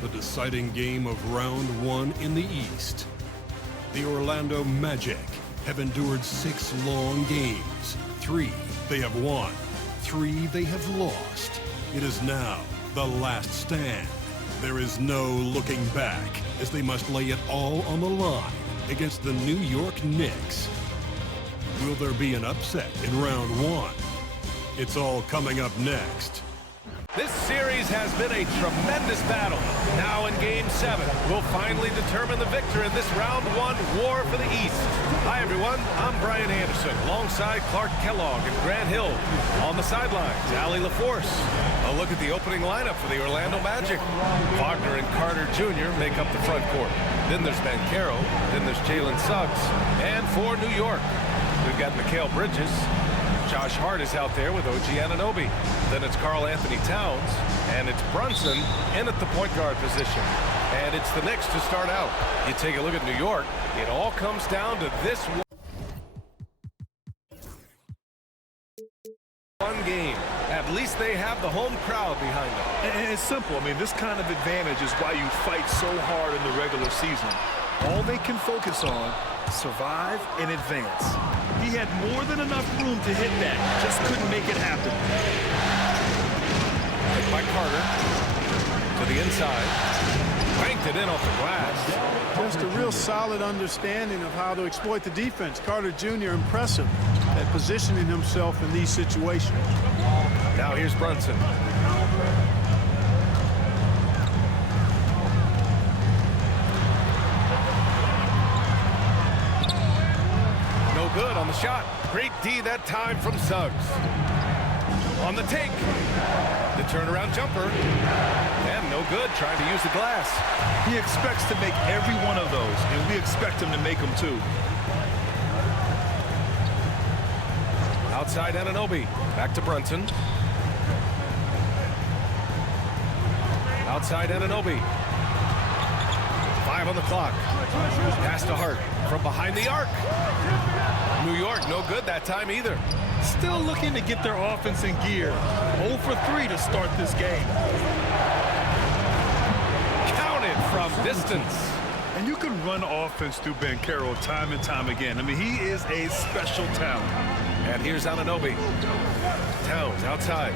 the deciding game of round one in the East. The Orlando Magic have endured 6 long games. 3 they have won, 3 they have lost. It is now the last stand. There is no looking back as they must lay it all on the line against the New York Knicks. Will there be an upset in round one? It's all coming up next. This series has been a tremendous battle. Now in Game 7, we'll finally determine the victor in this round one war for the East. Hi everyone, I'm Brian Anderson, alongside Clark Kellogg and Grant Hill. On the sidelines, Allie LaForce. A look at the opening lineup for the Orlando Magic. Wagner and Carter Jr. make up the front court. Then there's Banchero, then there's Jalen Suggs. And for New York, we've got Mikal Bridges. Josh Hart is out there with OG Anunoby. Then it's Karl Anthony Towns, and it's Brunson in at the point guard position. And it's the Knicks to start out. You take a look at New York, it all comes down to this one game. At least they have the home crowd behind them. And it's simple. I mean, this kind of advantage is why you fight so hard in the regular season. All they can focus on, survive and advance. He had more than enough room to hit that, just couldn't make it happen. By Carter to the inside, banked it in off the glass. Just a real solid understanding of how to exploit the defense. Carter Jr. impressive at positioning himself in these situations. Now here's Brunson. Good on the shot. Great D that time from Suggs. On the take. The turnaround jumper. And no good, trying to use the glass. He expects to make every one of those, and we expect him to make them too. Outside Anunoby. Back to Brunson. Outside Anunoby. 5 on the clock. Pass to Hart from behind the arc. New York, no good that time either. Still looking to get their offense in gear. 0 for 3 to start this game. Counted from distance. And you can run offense through Banchero time and time again. I mean, he is a special talent. And here's Anunoby. Towns outside.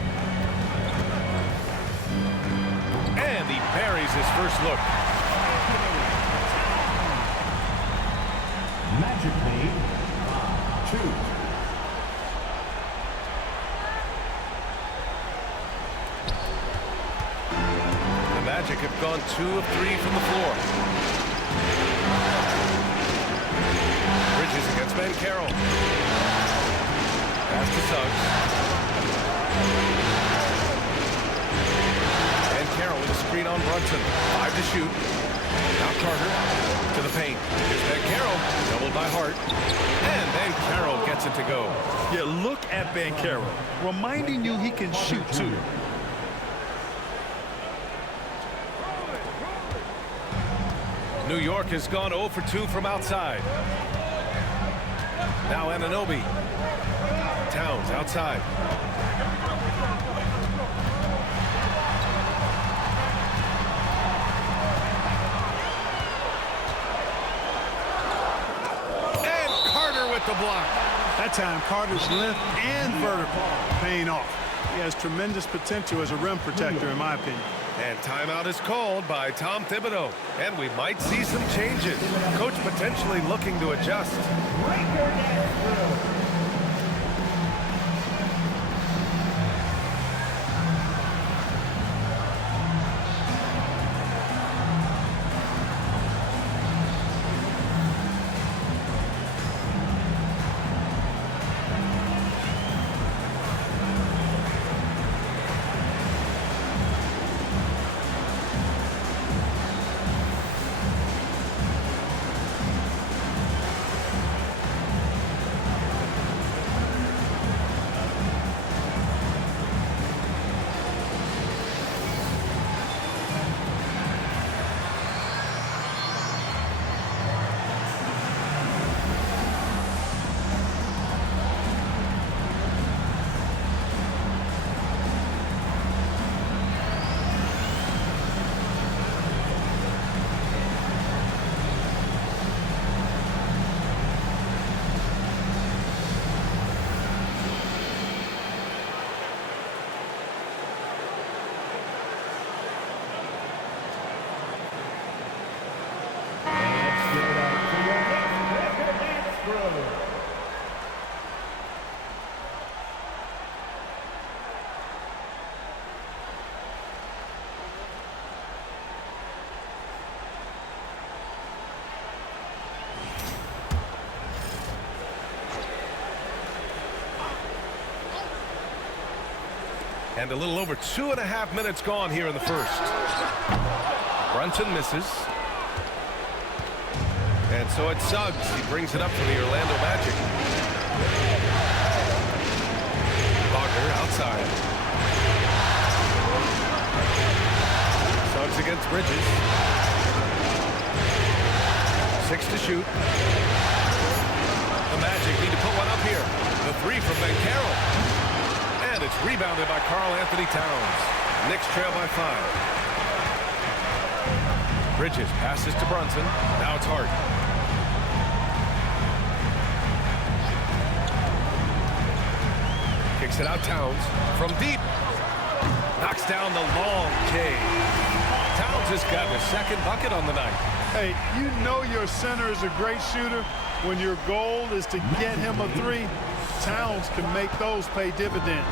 And he buries his first look. Magic lead 2. The Magic have gone 2 of 3 from the floor. Bridges against Banchero. Pass to Suggs. Banchero with a screen on Brunson. 5 to shoot. Now Carter to the paint. Here's Banchero, doubled by Hart. And Banchero gets it to go. Yeah, look at Banchero, reminding you he can shoot too. New York has gone 0 for 2 from outside. Now Anunoby. Towns outside. The block. That time, Carter's length and vertical paying off. He has tremendous potential as a rim protector, in my opinion. And timeout is called by Tom Thibodeau. And we might see some changes. Coach potentially looking to adjust. And a little over 2.5 minutes gone here in the first. Brunson misses. And so it's Suggs. He brings it up for the Orlando Magic. Wagner outside. Suggs against Bridges. 6 to shoot. The Magic need to put one up here. The 3 from Carroll. And it's rebounded by Karl-Anthony Towns. Knicks trail by 5. Bridges passes to Brunson. Now it's Hart. Kicks it out Towns from deep. Knocks down the long K. Towns has gotten his second bucket on the night. Hey, you know your center is a great shooter when your goal is to get him a 3. Towns can make those pay dividends.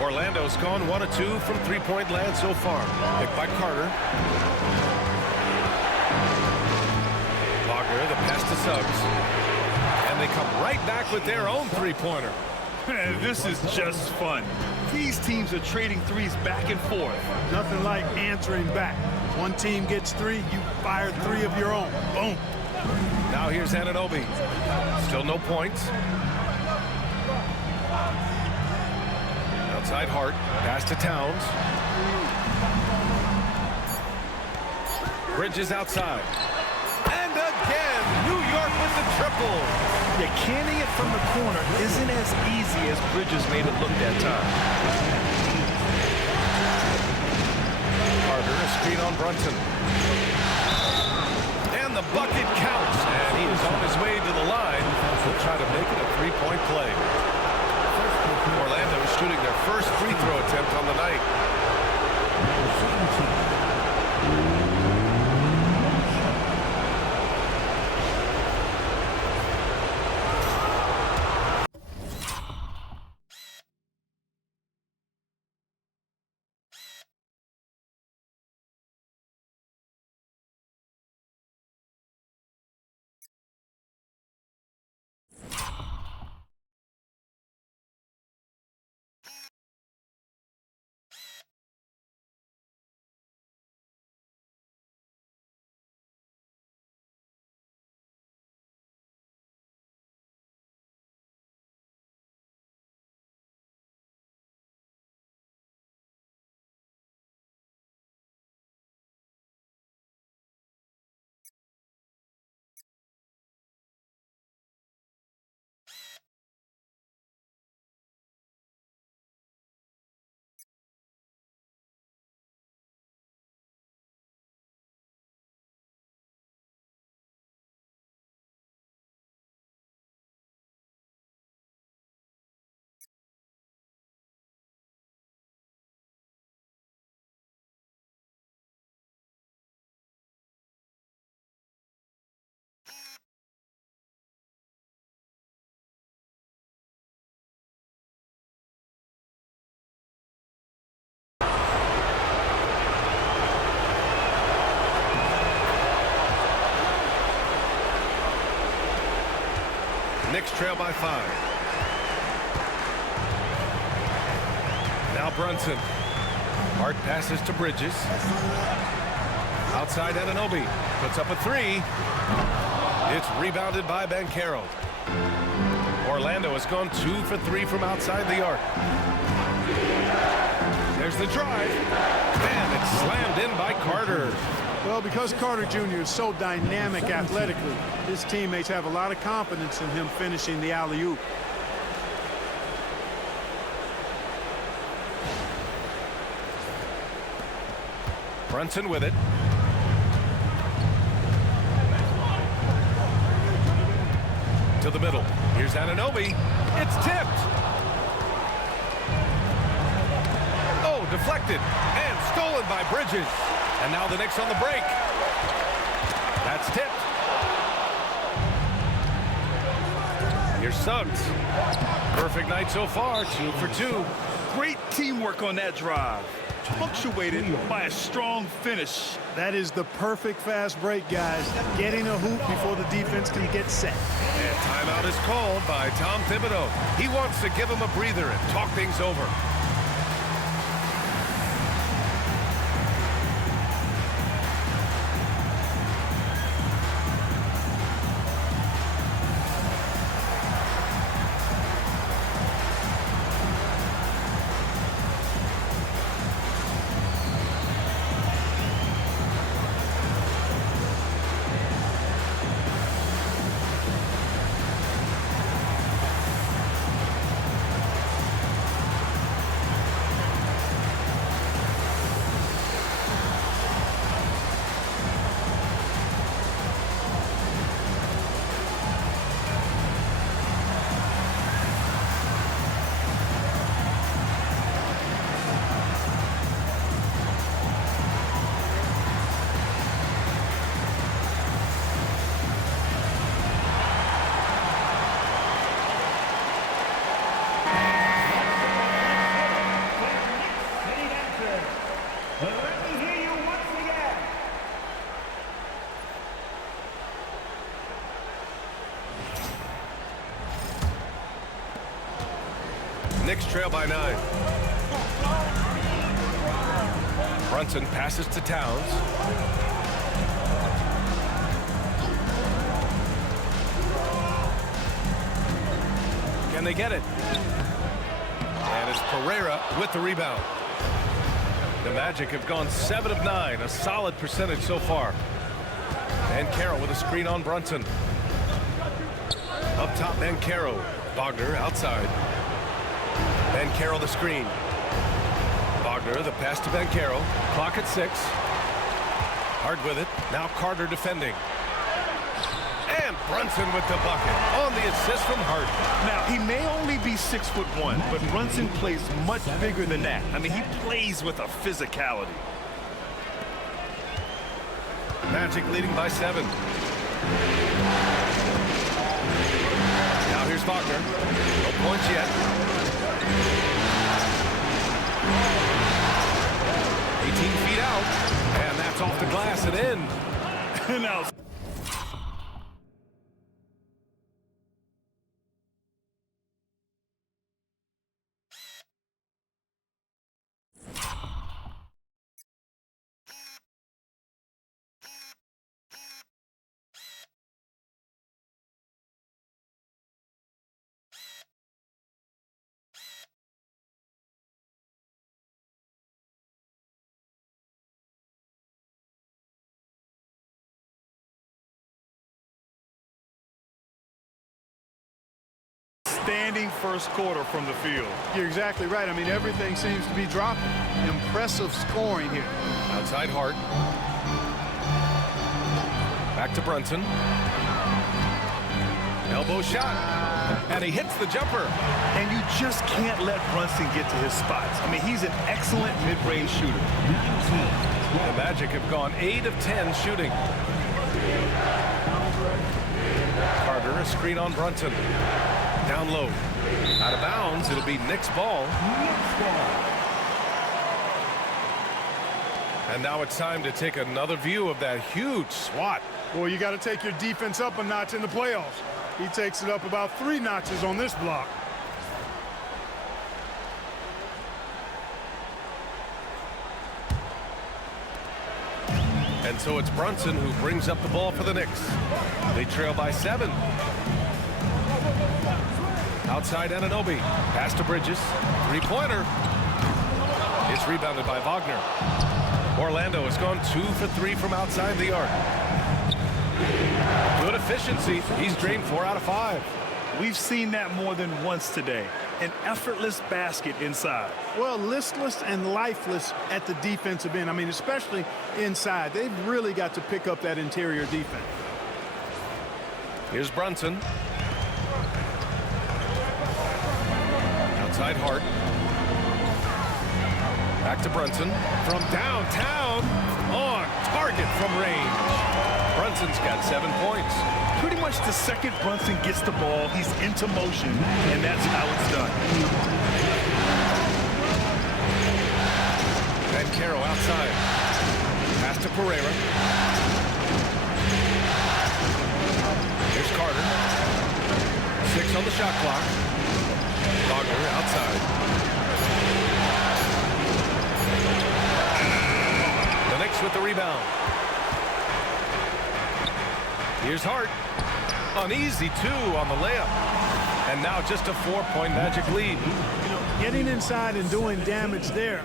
Orlando's gone 1 of 2 from three-point land so far. Picked by Carter. Wagner, the pass to Suggs. And they come right back with their own three-pointer. This is just fun. These teams are trading threes back and forth. Nothing like answering back. One team gets 3, you fire 3 of your own. Boom. Now here's Anunoby. Still no points. Outside Hart. Pass to Towns. Bridges outside. And again, New York with the triple. Yeah, canning it from the corner isn't as easy as Bridges made it look that time. Carter, a screen on Brunson. And the bucket counts. And he is on his way to the line. He'll try to make it a three-point play. Orlando is shooting their first free throw attempt on the night. Knicks trail by 5. Now Brunson. Hart passes to Bridges. Outside Anunoby. Puts up a 3. It's rebounded by Carroll. Orlando has gone 2 for 3 from outside the arc. There's the drive. And it's slammed in by Carter. Well, because Carter Jr. is so dynamic athletically, his teammates have a lot of confidence in him finishing the alley-oop. Brunson with it. To the middle. Here's Anunoby. It's tipped. Oh, deflected. And stolen by Bridges. And now the Knicks on the break. That's tipped. Here's Suggs. Perfect night so far, 2 for 2. Great teamwork on that drive. Punctuated by a strong finish. That is the perfect fast break, guys. Getting a hoop before the defense can get set. And timeout is called by Tom Thibodeau. He wants to give him a breather and talk things over. trail by 9. Brunson passes to Towns. Can they get it? And it's Pereira with the rebound. The Magic have gone 7 of 9, a solid percentage so far. And Carroll with a screen on Brunson. Up top, Carroll. Wagner outside. Carroll the screen. Wagner the pass to Carroll. Clock at 6. Hard with it. Now Carter defending. And Brunson with the bucket on the assist from Hart. Now, he may only be 6'1", but Brunson plays much bigger than that. I mean, he plays with a physicality. Magic leading by 7. Now here's Wagner. No points yet. 18 feet out. And that's off the glass and in. Now, standing first quarter from the field. You're exactly right. I mean, everything seems to be dropping. Impressive scoring here. Outside Hart. Back to Brunson. Elbow shot. And he hits the jumper. And you just can't let Brunson get to his spots. I mean, he's an excellent mid-range shooter. The Magic have gone 8 of 10 shooting. Carter, a screen on Brunson. Down low. Out of bounds. It'll be Knicks ball. And now it's time to take another view of that huge swat. Well, you got to take your defense up a notch in the playoffs. He takes it up about 3 notches on this block. And so it's Brunson who brings up the ball for the Knicks. They trail by 7. Outside Anunoby. Pass to Bridges. 3-pointer. It's rebounded by Wagner. Orlando has gone 2 for 3 from outside the arc. Good efficiency. He's drained 4 out of 5. We've seen that more than once today. An effortless basket inside. Well, listless and lifeless at the defensive end. I mean, especially inside. They've really got to pick up that interior defense. Here's Brunson. Outside Hart. Back to Brunson. From downtown. On target from range. Brunson's got 7 points. Pretty much the second Brunson gets the ball, he's into motion, and that's how it's done. And Carroll outside. Pass to Pereira. Here's Carter. 6 on the shot clock. Wagner outside. The Knicks with the rebound. Here's Hart. An easy 2 on the layup. And now just a 4-point Magic lead. You know, getting inside and doing damage there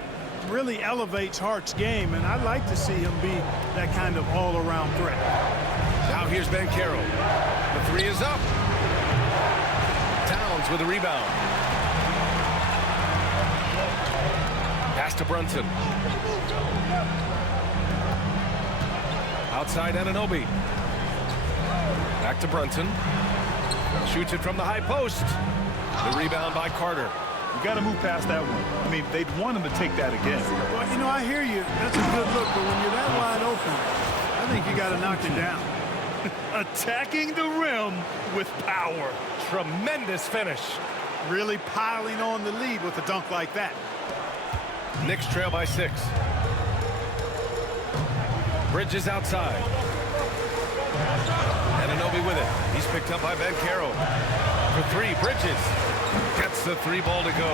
really elevates Hart's game, and I'd like to see him be that kind of all-around threat. Now here's Carroll. The 3 is up. Towns with a rebound. Pass to Brunson. Outside Anunoby. Back to Brunson. Shoots it from the high post. The rebound by Carter. You got to move past that one. I mean, they'd want him to take that again. Well, you know, I hear you. That's a good look, but when you're that wide open, I think you got to knock it down. Attacking the rim with power. Tremendous finish. Really piling on the lead with a dunk like that. Knicks trail by 6. Bridges outside. Anunoby with it. He's picked up by Carroll. For 3, Bridges gets the 3 ball to go.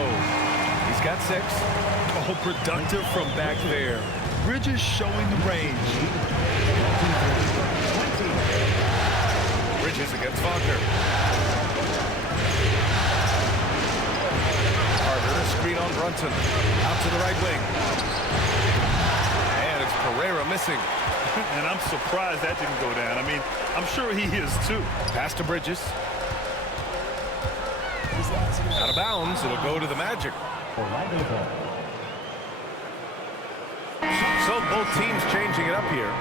He's got 6. Oh, productive from back there. Bridges showing the range. Bridges against Wagner. Carter, screen on Brunson. Out to the right wing. And it's Pereira missing. And I'm surprised that didn't go down. I mean, I'm sure he is too. Pass to Bridges. Out of bounds. It'll go to the Magic. So both teams changing it up here.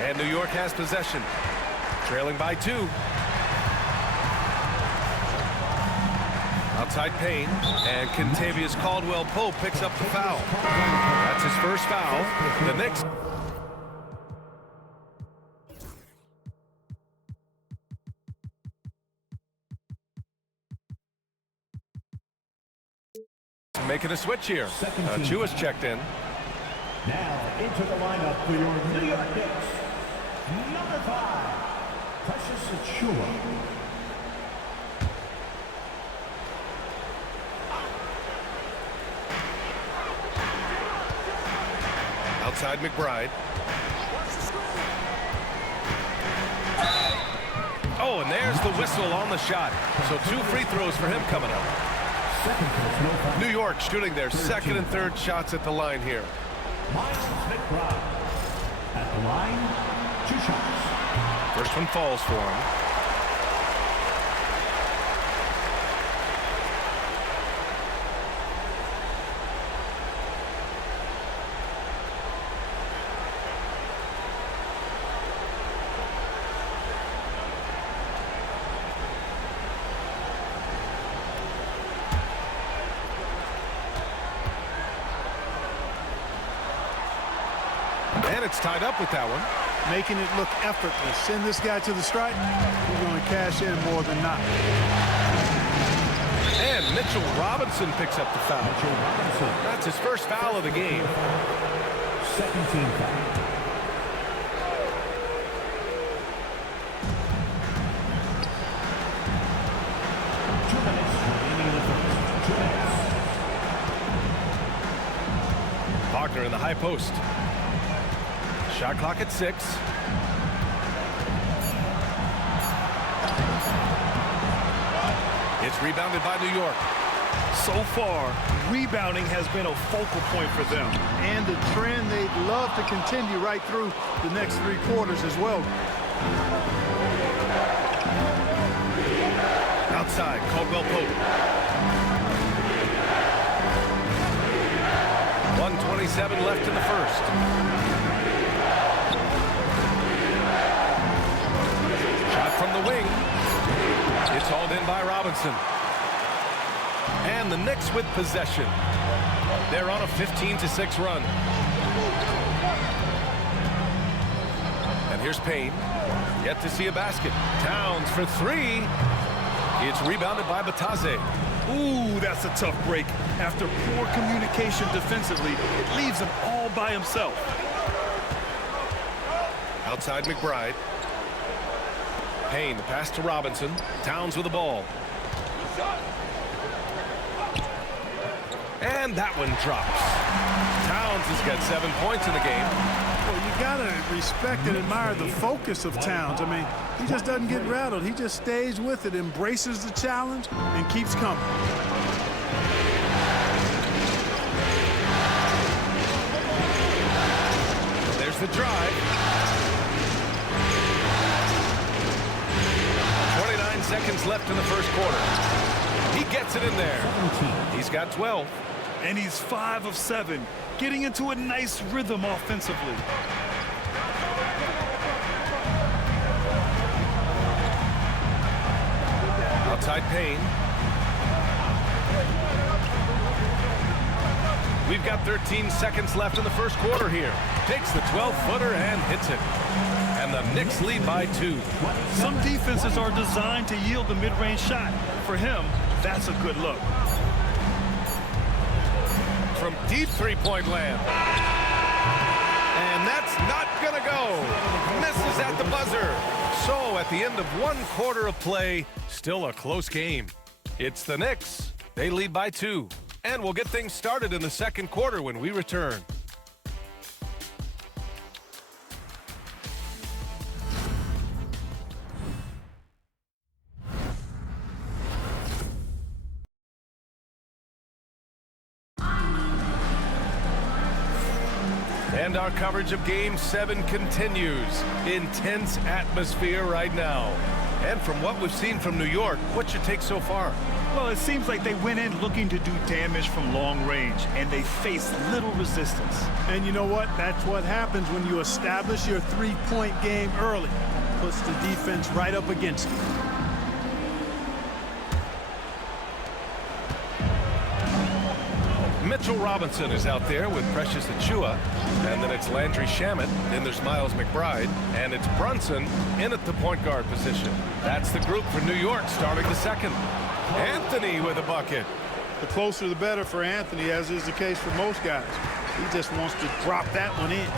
And New York has possession. Trailing by 2. Outside Payne, and Kentavious Caldwell-Pope picks up the foul. That's his first foul. The Knicks. Making a switch here. Chua's checked in. Now into the lineup for your New York Knicks, number 5, Precious Achiuwa. Outside McBride. Oh, and there's the whistle on the shot. So 2 free throws for him coming up. New York shooting their second and third shots at the line here. Miles McBride at the line, 2 shots. First one falls for him. And it's tied up with that one. Making it look effortless. Send this guy to the stripe. We're going to cash in more than not. And Mitchell Robinson picks up the foul. That's his first foul of the game. Second team foul. Wagner in the high post. Shot clock at 6. It's rebounded by New York. So far, rebounding has been a focal point for them. And the trend they'd love to continue right through the next 3 quarters as well. Outside, Caldwell-Pope. 1:27 left in the first. From the wing. It's hauled in by Robinson. And the Knicks with possession. They're on a 15-6 run. And here's Payne. Yet to see a basket. Towns for 3. It's rebounded by Bataze. Ooh, that's a tough break. After poor communication defensively, it leaves him all by himself. Outside McBride. Payne, the pass to Robinson. Towns with the ball. And that one drops. Towns has got 7 points in the game. Well, you got to respect and admire the focus of Towns. I mean, he just doesn't get rattled. He just stays with it, embraces the challenge, and keeps coming. There's the drive. 29 seconds left in the first quarter. He gets it in there. He's got 12. And he's 5 of 7, getting into a nice rhythm offensively. Outside Payne. We've got 13 seconds left in the first quarter here. Takes the 12-footer and hits it. And the Knicks lead by 2. Some defenses are designed to yield the mid-range shot. For him, that's a good look. from deep three-point land. And that's not going to go. Misses at the buzzer. So at the end of 1 quarter of play, still a close game. It's the Knicks. They lead by 2. And we'll get things started in the second quarter when we return. And our coverage of Game 7 continues. Intense atmosphere right now. And from what we've seen from New York, what's your take so far? Well, it seems like they went in looking to do damage from long range, and they faced little resistance. And you know what? That's what happens when you establish your three-point game early. Puts the defense right up against it. Mitchell Robinson is out there with Precious Achiuwa, and then it's Landry Shamet, then there's Miles McBride, and it's Brunson in at the point guard position. That's the group for New York starting the second. Anthony with a bucket. The closer the better for Anthony, as is the case for most guys. He just wants to drop that one in.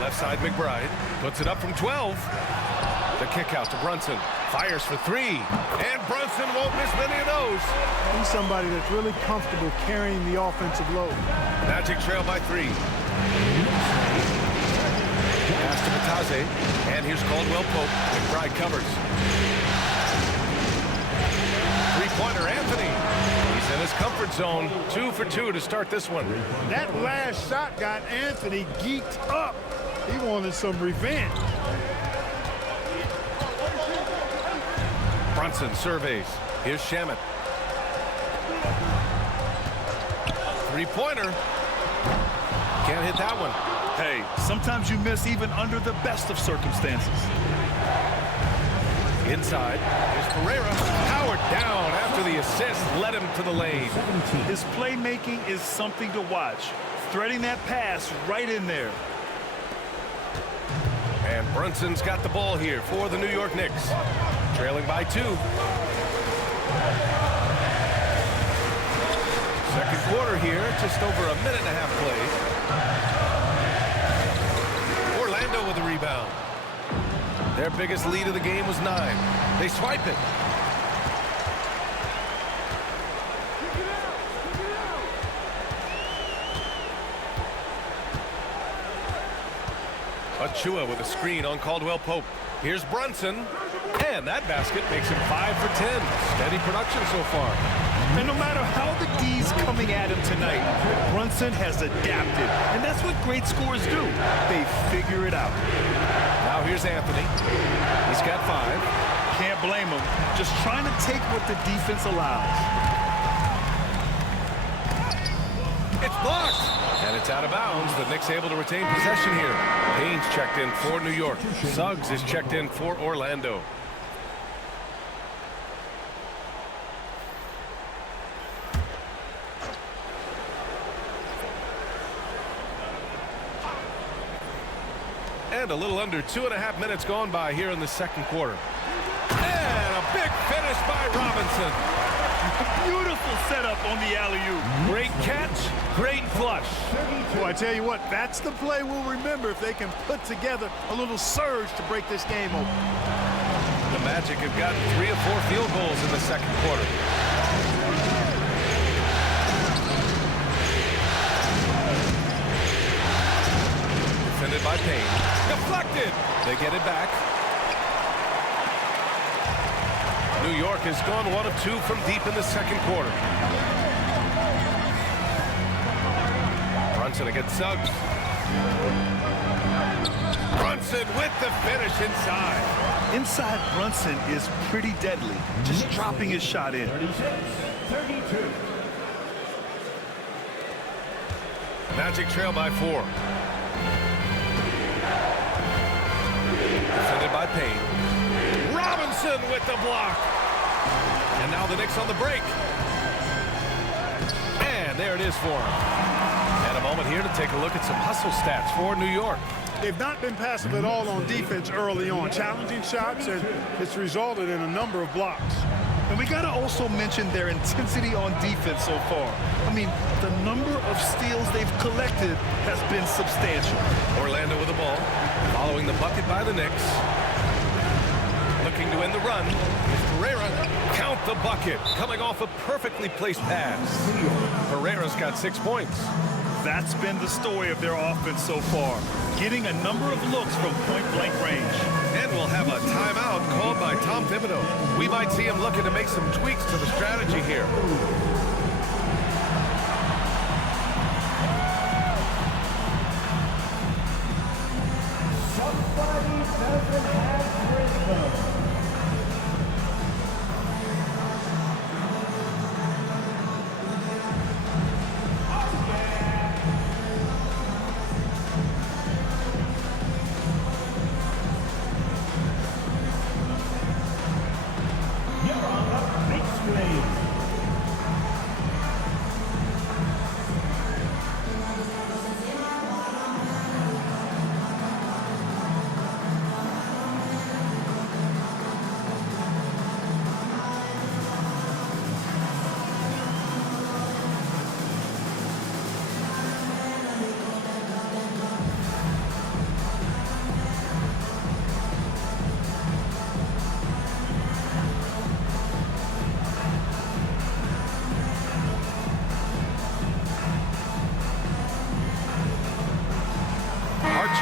Left side McBride puts it up from 12. The kick out to Brunson. Fires for 3. And Brunson won't miss many of those. He's somebody that's really comfortable carrying the offensive load. Magic trail by 3. Pass to Batase. And here's Caldwell Pope. McBride covers. Three-pointer Anthony. He's in his comfort zone. 2 for 2 to start this one. That last shot got Anthony geeked up. He wanted some revenge. Brunson surveys. Here's Shamet. Three-pointer. Can't hit that one. Hey, sometimes you miss even under the best of circumstances. Inside. Here's Pereira. Powered down after the assist led him to the lane. His playmaking is something to watch. Threading that pass right in there. And Brunson's got the ball here for the New York Knicks. Trailing by 2. Second quarter here, just over a minute and a half played. Orlando with the rebound. Their biggest lead of the game was 9. They swipe it. Achiuwa with a screen on Caldwell Pope. Here's Brunson. And that basket makes him 5 for 10. Steady production so far. And no matter how the D's coming at him tonight, Brunson has adapted. And that's what great scorers do. They figure it out. Now here's Anthony. He's got 5. Can't blame him. Just trying to take what the defense allows. It's blocked. And it's out of bounds. The Knicks able to retain possession here. Payne's checked in for New York. Suggs is checked in for Orlando. And a little under 2.5 minutes gone by here in the second quarter. And a big finish by Robinson. Beautiful setup on the alley-oop. Great catch, great flush. Well, I tell you what, that's the play we'll remember if they can put together a little surge to break this game open. The Magic have gotten 3 or 4 field goals in the second quarter. Defended by Payne. Deflected. They get it back. New York has gone 1 of 2 from deep in the second quarter. Brunson against Suggs. Brunson with the finish inside. Inside Brunson is pretty deadly. Just dropping his shot in. 36-32. Magic trail by 4. Defended by Payne. Robinson with the block. And now the Knicks on the break. And there it is for him. And a moment here to take a look at some hustle stats for New York. They've not been passive at all on defense early on. Challenging shots, and it's resulted in a number of blocks. And we got to also mention their intensity on defense so far. I mean, the number of steals they've collected has been substantial. Orlando with the ball, following the bucket by the Knicks. Looking to end the run. Pereira, count the bucket, coming off a perfectly placed pass. Pereira's got 6 points. That's been the story of their offense so far, getting a number of looks from point-blank range. And we'll have a timeout called by Tom Thibodeau. We might see him looking to make some tweaks to the strategy here. Somebody doesn't have rhythm.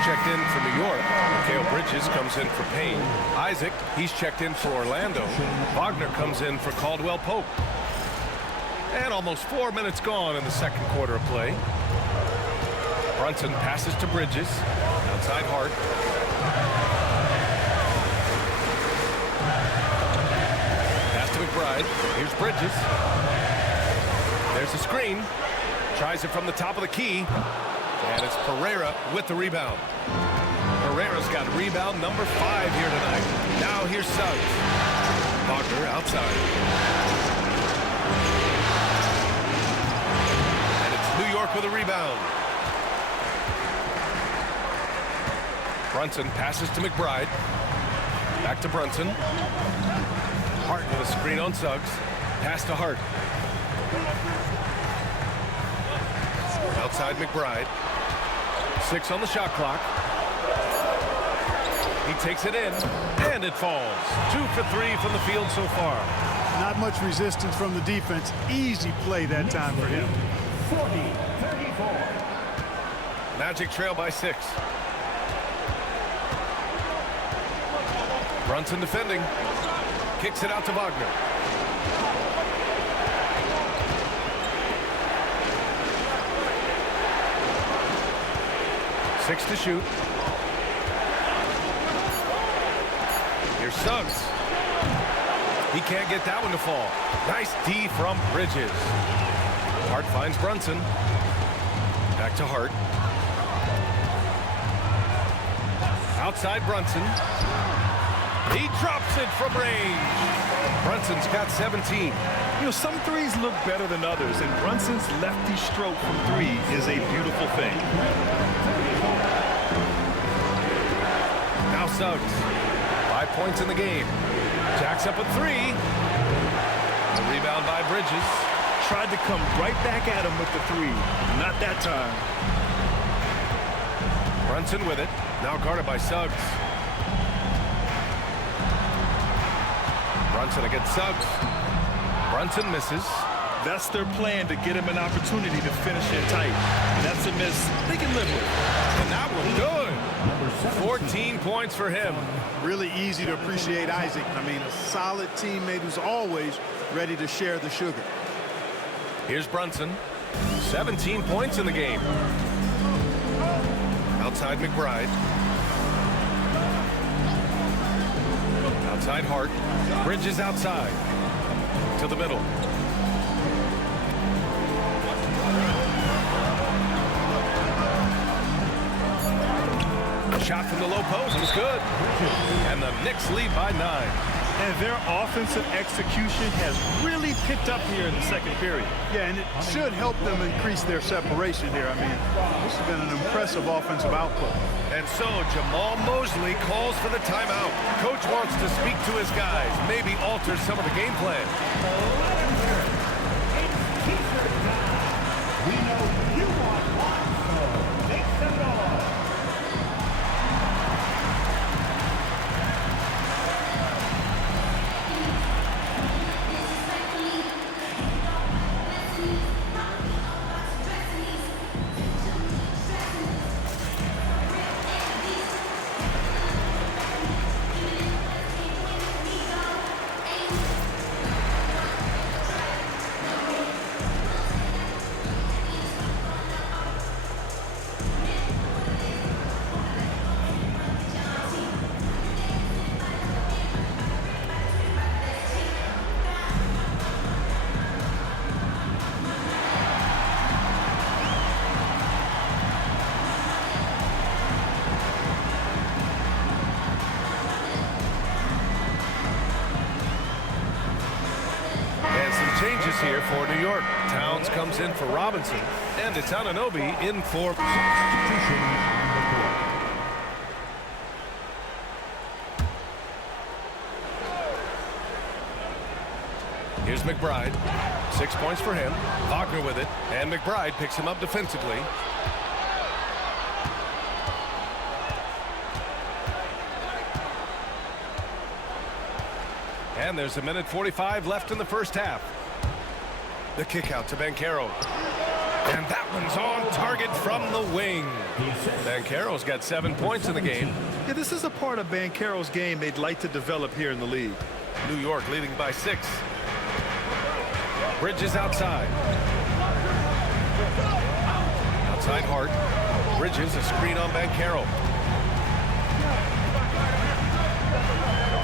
Checked in for New York. Mikal Bridges comes in for Payne. Isaac, he's checked in for Orlando. Wagner comes in for Caldwell Pope. And almost 4 minutes gone in the second quarter of play. Brunson passes to Bridges. Outside Hart. Pass to McBride. Here's Bridges. There's the screen. Tries it from the top of the key. And it's Pereira with the rebound. Pereira's got rebound number 5 here tonight. Now here's Suggs. Wagner outside. And it's New York with a rebound. Brunson passes to McBride. Back to Brunson. Hart with a screen on Suggs. Pass to Hart. Outside McBride. 6 on the shot clock. He takes it in, and it falls. 2 for 3 from the field so far. Not much resistance from the defense. Easy play that time for him. 40-34. Magic trail by 6. Brunson defending. Kicks it out to Wagner. Six to shoot. Here's Suggs. He can't get that one to fall. Nice D from Bridges. Hart finds Brunson. Back to Hart. Outside Brunson. He drops it from range. Brunson's got 17. You know, some threes look better than others, and Brunson's lefty stroke from 3 is a beautiful thing. Now Suggs. 5 points in the game. Jacks up a 3. The rebound by Bridges. Tried to come right back at him with the 3. Not that time. Brunson with it. Now guarded by Suggs. Brunson against Suggs. Brunson misses. That's their plan, to get him an opportunity to finish in tight. And that's a miss they can live with. And that was good. 14 points for him. Really easy to appreciate Isaac. I mean, a solid teammate who's always ready to share the sugar. Here's Brunson. 17 points in the game. Outside McBride. Outside Hart. Bridges outside. To the middle. Shot from the low post was good. And the Knicks lead by 9. And their offensive execution has really picked up here in the second period. Yeah, and it should help them increase their separation here. I mean, this has been an impressive offensive output. And so Jamal Mosley calls for the timeout. Coach wants to speak to his guys, maybe alter some of the game plan. We know you want one, so make some noise. Changes here for New York. Towns comes in for Robinson, and it's Anunoby in for... Here's McBride. 6 points for him. Wagner with it, and McBride picks him up defensively. And there's a minute 45 left in the first half. The kick out to Banchero. And that one's on target from the wing. Banchero's got 7 points in the game. Yeah, this is a part of Banchero's game they'd like to develop here in the league. New York leading by 6. Bridges outside. Outside Hart. Bridges, a screen on Banchero.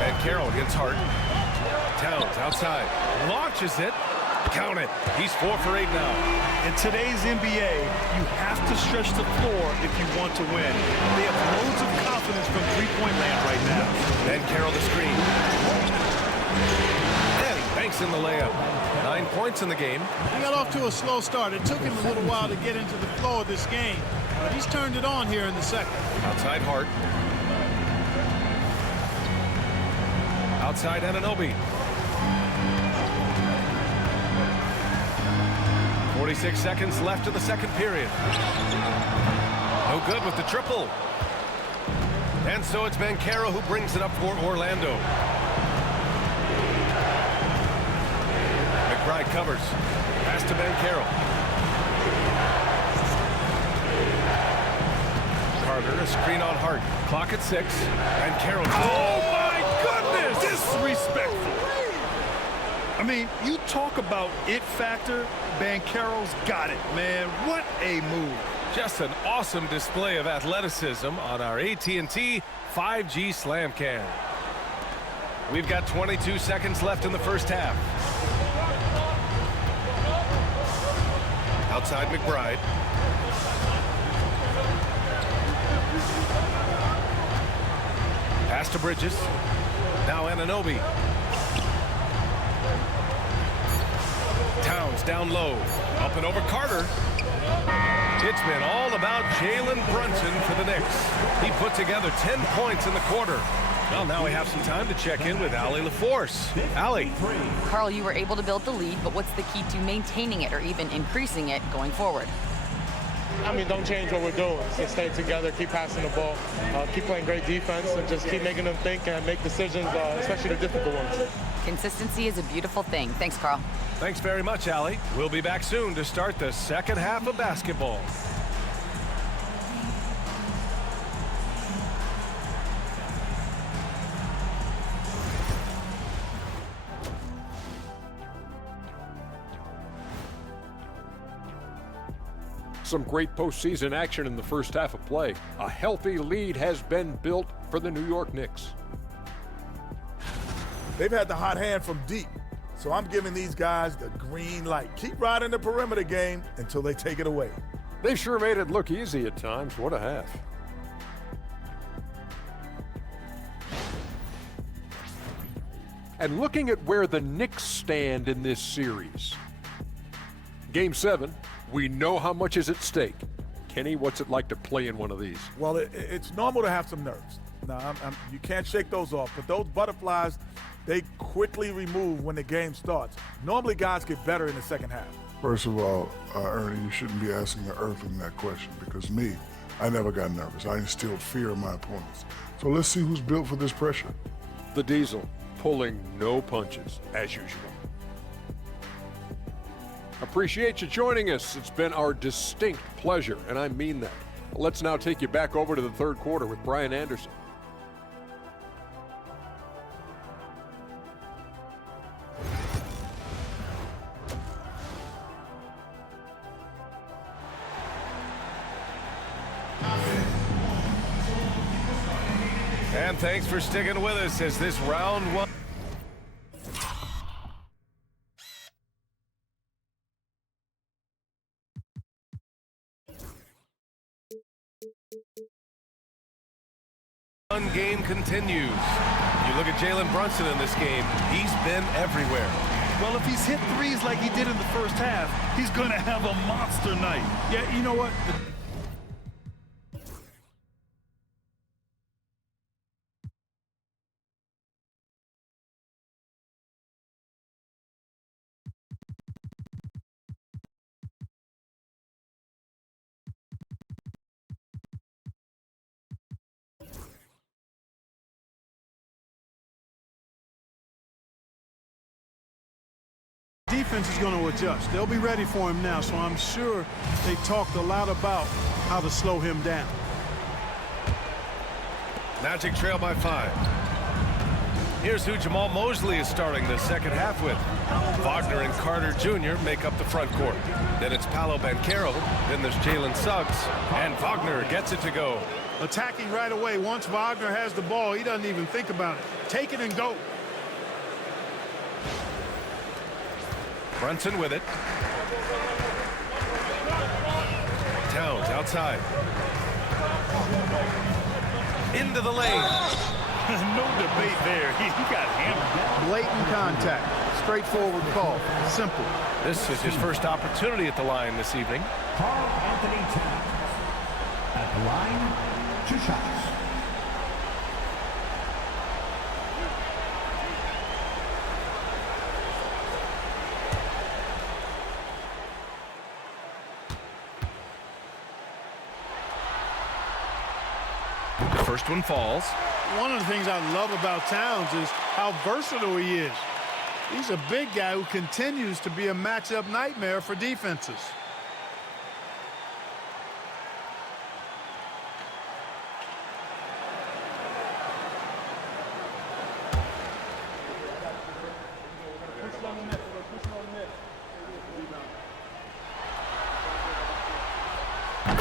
Banchero against Hart. Towns outside. Launches it. Count it. He's 4 for 8 now. In today's NBA, you have to stretch the floor if you want to win. They have loads of confidence from three-point land right now. Banchero the screen. And he banks in the layup. 9 points in the game. He got off to a slow start. It took him a little while to get into the flow of this game, but he's turned it on here in the second. Outside Hart. Outside Anunoby. 46 seconds left in the second period. No good with the triple. And so it's Banchero who brings it up for Orlando. McBride covers. Pass to Banchero. Carter, a screen on Hart. Clock at 6. Banchero. Oh, my goodness! Disrespectful. I mean, you talk about it factor. Banchero's got it, man. What a move. Just an awesome display of athleticism on our AT&T 5G Slam Cam. We've got 22 seconds left in the first half. Outside McBride. Pass to Bridges. Now Anunoby. Towns down low. Up and over Carter. It's been all about Jalen Brunson for the Knicks. He put together 10 points in the quarter. Well, now we have some time to check in with Allie LaForce. Allie. Carl, you were able to build the lead, but what's the key to maintaining it or even increasing it going forward? I mean, don't change what we're doing. Just stay together, keep passing the ball, keep playing great defense, and just keep making them think and make decisions, especially the difficult ones. Consistency is a beautiful thing. Thanks, Carl. Thanks very much, Allie. We'll be back soon to start the second half of basketball. Some great postseason action in the first half of play. A healthy lead has been built for the New York Knicks. They've had the hot hand from deep, so I'm giving these guys the green light. Keep riding the perimeter game until they take it away. They sure made it look easy at times. What a half. and looking at where the Knicks stand in this series. Game 7, we know how much is at stake. Kenny, what's it like to play in one of these? Well, it's normal to have some nerves. Now, you can't shake those off, but those butterflies, they quickly remove when the game starts. Normally, guys get better in the second half. First of all, Ernie, you shouldn't be asking the Earthling that question, because me, I never got nervous. I instilled fear in my opponents. So let's see who's built for this pressure. The Diesel pulling no punches, as usual. Appreciate you joining us. It's been our distinct pleasure, and I mean that. Let's now take you back over to the third quarter with Brian Anderson. And thanks for sticking with us as this round one. Game continues. You look at Jalen Brunson in this game, he's been everywhere. Well, if he's hit threes like he did in the first half, he's going to have a monster night. Yeah, you know what? Defense is going to adjust. They'll be ready for him now, so I'm sure they talked a lot about how to slow him down. Magic trail by 5. Here's who Jamal Mosley is starting the second half with. Wagner and Carter Jr. make up the front court. Then it's Paolo Banchero. Then there's Jalen Suggs. And Wagner gets it to go. Attacking right away. Once Wagner has the ball, he doesn't even think about it. Take it and go. Brunson with it. Towns outside. Into the lane. No debate there. He got hammered. Blatant contact. Straightforward call. Simple. This is his first opportunity at the line this evening. Carl Anthony Towns. At the line, 2 shots. First one falls. One of the things I love about Towns is how versatile he is. He's a big guy who continues to be a matchup nightmare for defenses.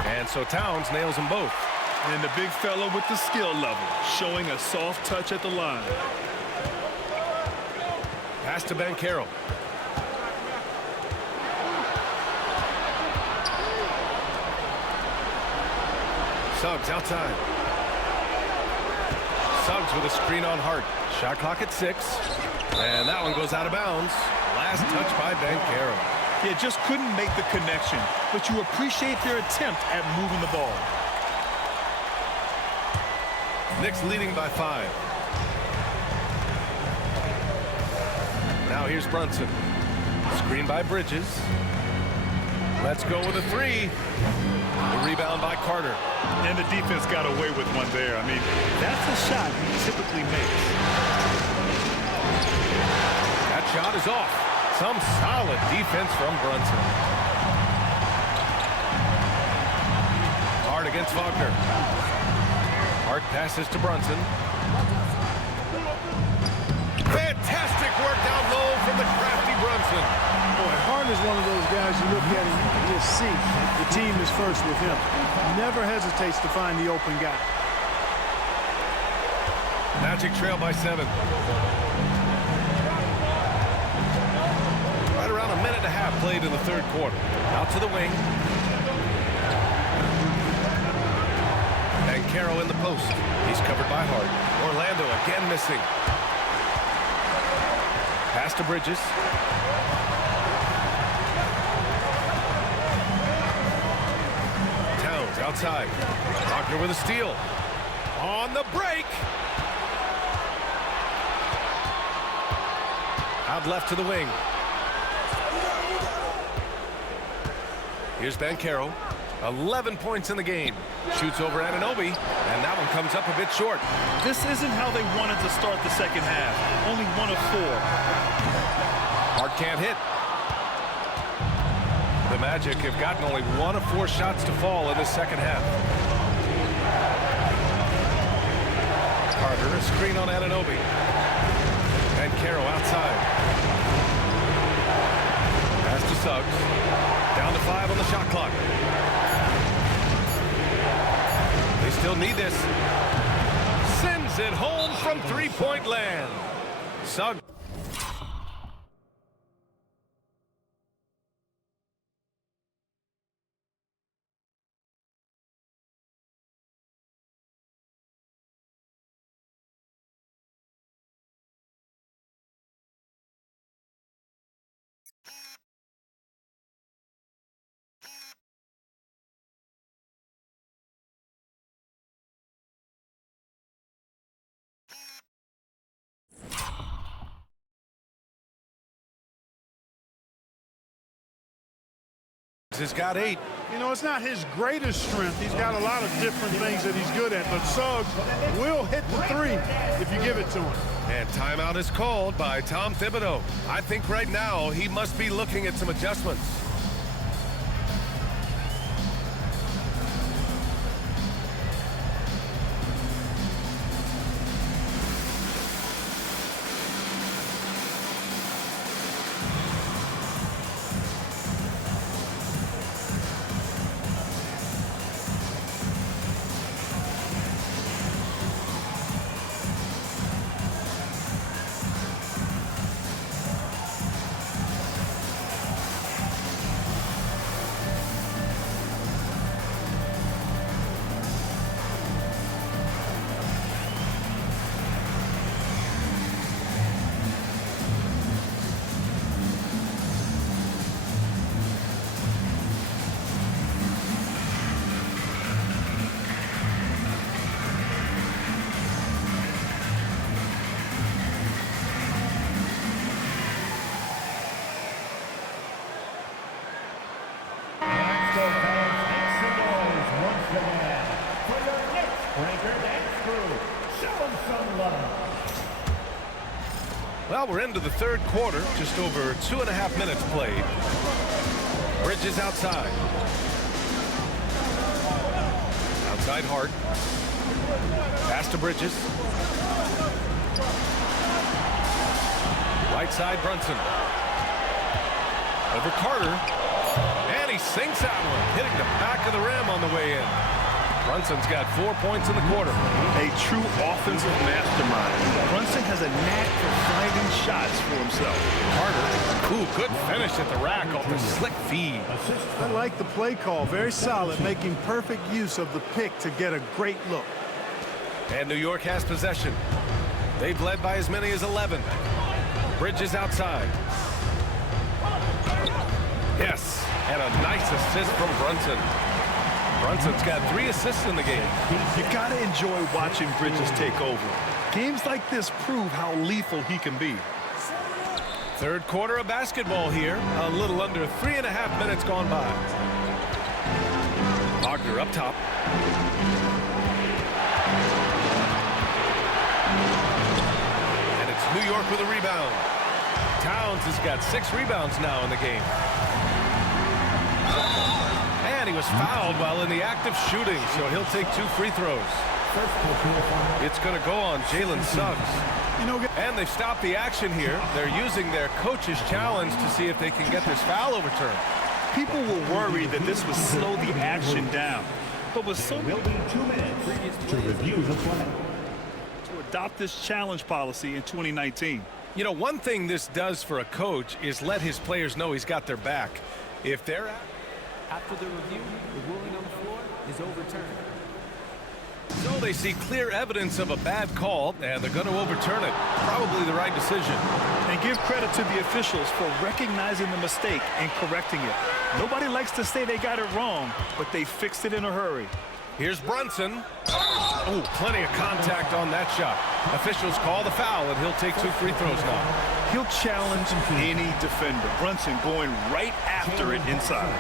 And so Towns nails them both. And the big fella with the skill level, showing a soft touch at the line. Pass to Banchero. Suggs outside. Suggs with a screen on Hart. Shot clock at 6. And that one goes out of bounds. Last touch by Banchero. Yeah, just couldn't make the connection, but you appreciate their attempt at moving the ball. Knicks leading by 5. Now here's Brunson. Screen by Bridges. Let's go with a 3. The rebound by Carter. And the defense got away with one there. I mean, that's a shot he typically makes. That shot is off. Some solid defense from Brunson. Hard against Wagner. Hart passes to Brunson. Fantastic work down low from the crafty Brunson. Boy, Hart is one of those guys you look at and you can just see the team is first with him. Never hesitates to find the open guy. Magic trail by 7. Right around a minute and a half played in the third quarter. Out to the wing. Banchero in the post. He's covered by Hart. Orlando again missing. Pass to Bridges. Towns outside. Wagner with a steal. On the break. Out left to the wing. Here's Banchero. 11 points in the game. Shoots over Anunoby, and that one comes up a bit short. This isn't how they wanted to start the second half. Only 1 of 4. Hart can't hit. The Magic have gotten only 1 of 4 shots to fall in the second half. Carter, a screen on Anunoby. And Banchero outside. Pass to Suggs. Down to 5 on the shot clock. They still need this. Sends it home from three-point land. Suggs. Has got 8. You know, it's not his greatest strength. He's got a lot of different things that he's good at, but Suggs will hit the 3 if you give it to him. And timeout is called by Tom Thibodeau. I think right now he must be looking at some adjustments. Well, we're into the third quarter, just over 2.5 minutes played. Bridges outside. Outside Hart. Pass to Bridges. Right side Brunson. Over Carter. And he sinks that one, hitting the back of the rim on the way in. Brunson's got 4 points in the quarter. A true offensive mastermind. Brunson has a knack for finding shots for himself. Carter, ooh, good finish at the rack off the slick feed. I like the play call. Very solid, making perfect use of the pick to get a great look. And New York has possession. They've led by as many as 11. Bridges outside. Yes, and a nice assist from Brunson. Brunson's got 3 assists in the game. You got to enjoy watching Bridges take over. Games like this prove how lethal he can be. Third quarter of basketball here. A little under 3.5 minutes gone by. Wagner up top. And it's New York with a rebound. Towns has got 6 rebounds now in the game. And he was fouled while in the act of shooting, so he'll take 2 free throws. It's going to go on Jalen Suggs. And they've stopped the action here. They're using their coach's challenge to see if they can get this foul overturned. People were worried that this would slow the action down. But with so will be 2 minutes to review the play. To adopt this challenge policy in 2019. You know, one thing this does for a coach is let his players know he's got their back. If they're after the review, the ruling on the floor is overturned. So they see clear evidence of a bad call, and they're going to overturn it. Probably the right decision. And give credit to the officials for recognizing the mistake and correcting it. Nobody likes to say they got it wrong, but they fixed it in a hurry. Here's Brunson. Oh, plenty of contact on that shot. Officials call the foul, and he'll take 2 free throws now. He'll challenge any defender. Brunson going right after it inside.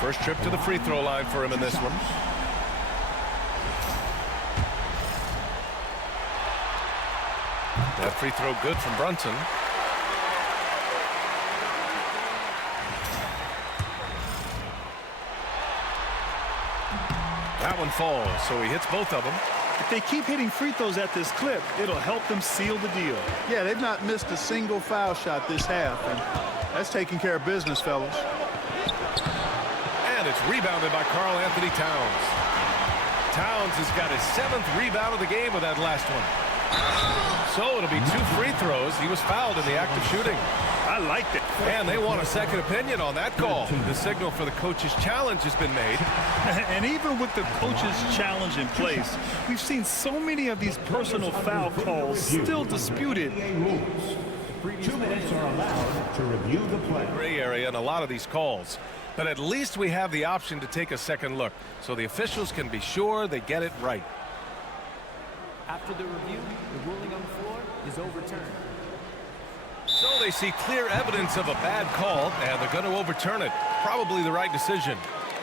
First trip to the free throw line for him in this one. That free throw good from Brunson. That one falls, so he hits both of them. If they keep hitting free throws at this clip, it'll help them seal the deal. Yeah, they've not missed a single foul shot this half, and that's taking care of business, fellas. And it's rebounded by Karl Anthony Towns. Towns has got his 7th rebound of the game with that last one. So it'll be 2 free throws. He was fouled in the act of shooting. I liked it. And they want a second opinion on that call. The signal for the coach's challenge has been made. And even with the coach's challenge in place, we've seen so many of these personal foul calls still disputed. 2 minutes are allowed to review the play. Gray area in a lot of these calls. But at least we have the option to take a second look, so the officials can be sure they get it right. After the review, the ruling on the floor is overturned. So they see clear evidence of a bad call, and they're going to overturn it. Probably the right decision.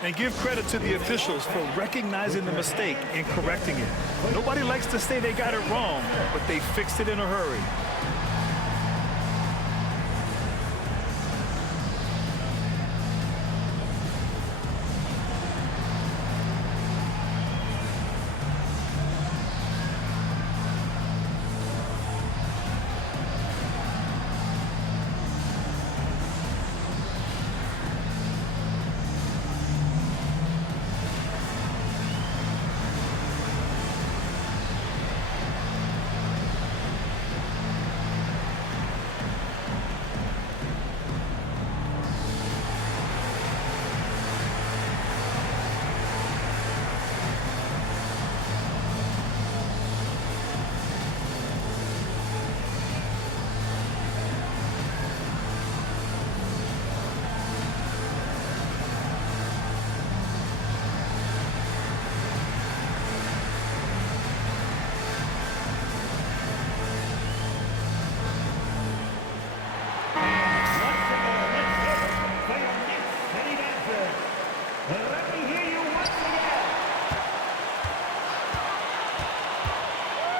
And give credit to the officials for recognizing the mistake and correcting it. Nobody likes to say they got it wrong, but they fixed it in a hurry.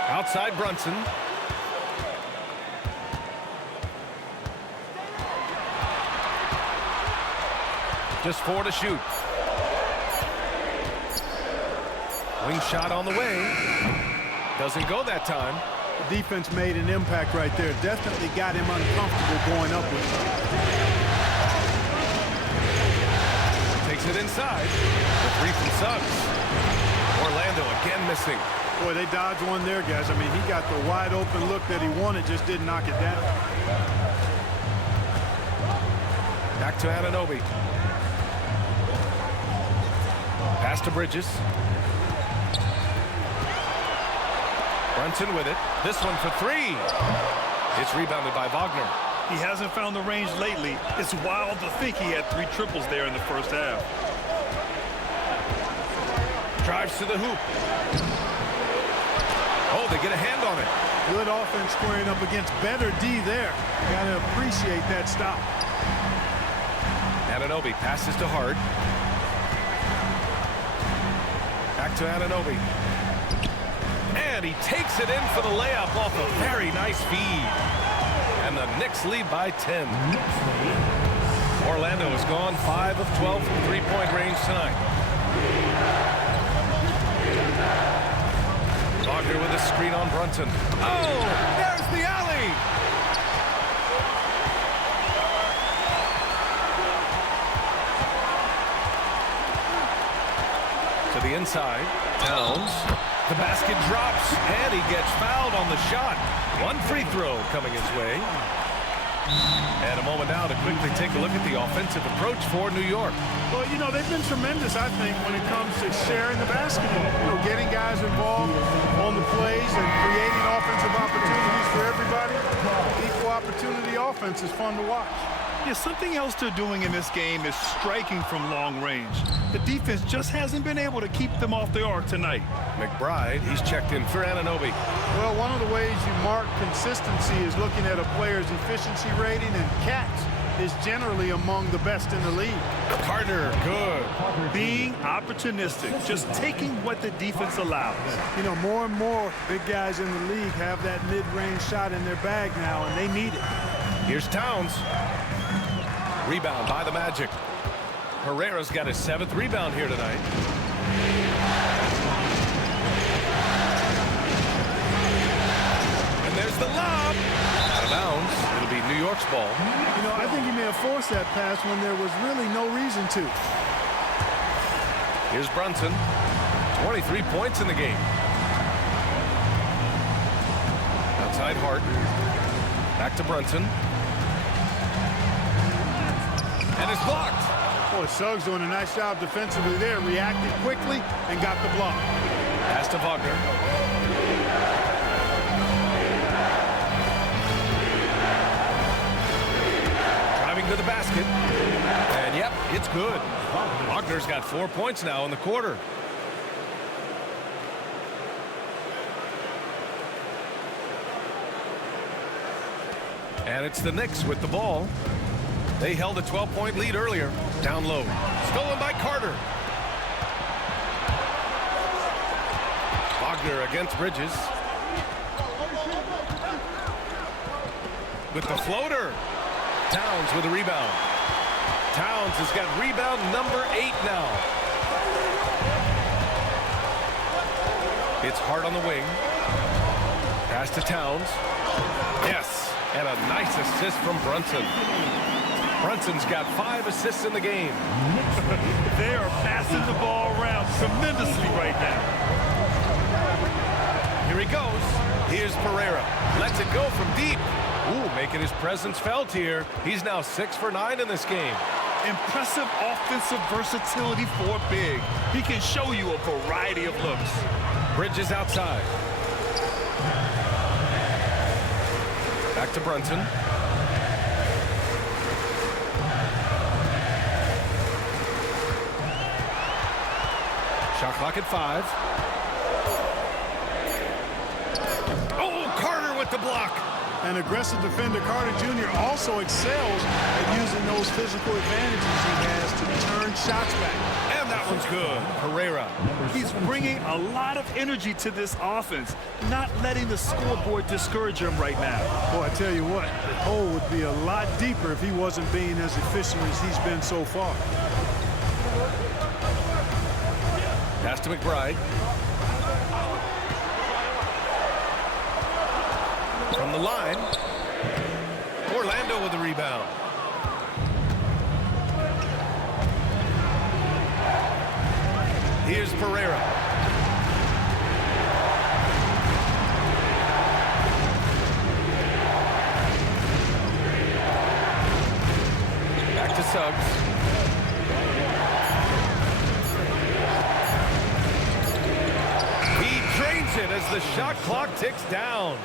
Outside Brunson. Just 4 to shoot. Wing shot on the way. Doesn't go that time. The defense made an impact right there. Definitely got him uncomfortable going up with it. Takes it inside. The 3 from Suggs. Orlando again missing. Boy, they dodged one there, guys. I mean, he got the wide open look that he wanted, just didn't knock it down. Back to Anunoby. Pass to Bridges. Brunson with it. This one for 3. It's rebounded by Wagner. He hasn't found the range lately. It's wild to think he had 3 triples there in the first half. Drives to the hoop. Oh, they get a hand on it. Good offense squaring up against better D there. Got to appreciate that stop. Anunoby passes to Hart. Back to Anunoby. And he takes it in for the layup off a very nice feed. And the Knicks lead by 10. Orlando has gone 5 of 12 from three-point range tonight. Wagner with a screen on Brunson. Oh, there's the alley. To the inside, Towns. The basket drops, and he gets fouled on the shot. 1 free throw coming his way. And a moment now to quickly take a look at the offensive approach for New York. Well, you know, they've been tremendous, I think, when it comes to sharing the basketball. You know, getting guys involved on the plays and creating offensive opportunities for everybody. Equal opportunity offense is fun to watch. Yeah, something else they're doing in this game is striking from long range. The defense just hasn't been able to keep them off the arc tonight. McBride, he's checked in for Anunoby. Well, one of the ways you mark consistency is looking at a player's efficiency rating, and KNICKS is generally among the best in the league. Carter, good. Being opportunistic, just taking what the defense allows. You know, more and more big guys in the league have that mid-range shot in their bag now, and they need it. Here's Towns. Rebound by the Magic. Herrera's got his 7th rebound here tonight. And there's the lob. Out of bounds. It'll be New York's ball. You know, I think he may have forced that pass when there was really no reason to. Here's Brunson. 23 points in the game. Outside Hart. Back to Brunson. And it's blocked. Boy, Suggs doing a nice job defensively there. Reacted quickly and got the block. Pass to Wagner. Driving to the basket. And yep, it's good. Wagner's got 4 points now in the quarter. And it's the Knicks with the ball. They held a 12-point lead earlier. Down low. Stolen by Carter. Wagner against Bridges. With the floater. Towns with a rebound. Towns has got rebound number 8 now. It's Hart on the wing. Pass to Towns. Yes. And a nice assist from Brunson. Brunson's got 5 assists in the game. They are passing the ball around tremendously right now. Here he goes. Here's Pereira. Lets it go from deep. Ooh, making his presence felt here. He's now 6 for 9 in this game. Impressive offensive versatility for big. He can show you a variety of looks. Bridges outside. Back to Brunson. Shot clock at 5. Oh, Carter with the block. An aggressive defender, Carter Jr. also excels at using those physical advantages he has to turn shots back. And that one's good. Pereira. He's bringing a lot of energy to this offense, not letting the scoreboard discourage him right now. Boy, I tell you what, the hole would be a lot deeper if he wasn't being as efficient as he's been so far. Pass to McBride. From the line. Orlando with the rebound. Here's Pereira. Back to Suggs. It as the shot clock ticks down.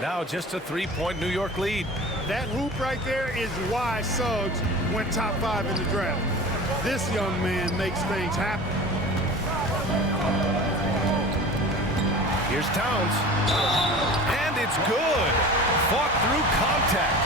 Now just a 3-point New York lead. That hoop right there is why Suggs went top 5 in the draft. This young man makes things happen. Here's Towns. And it's good. Fought through contact.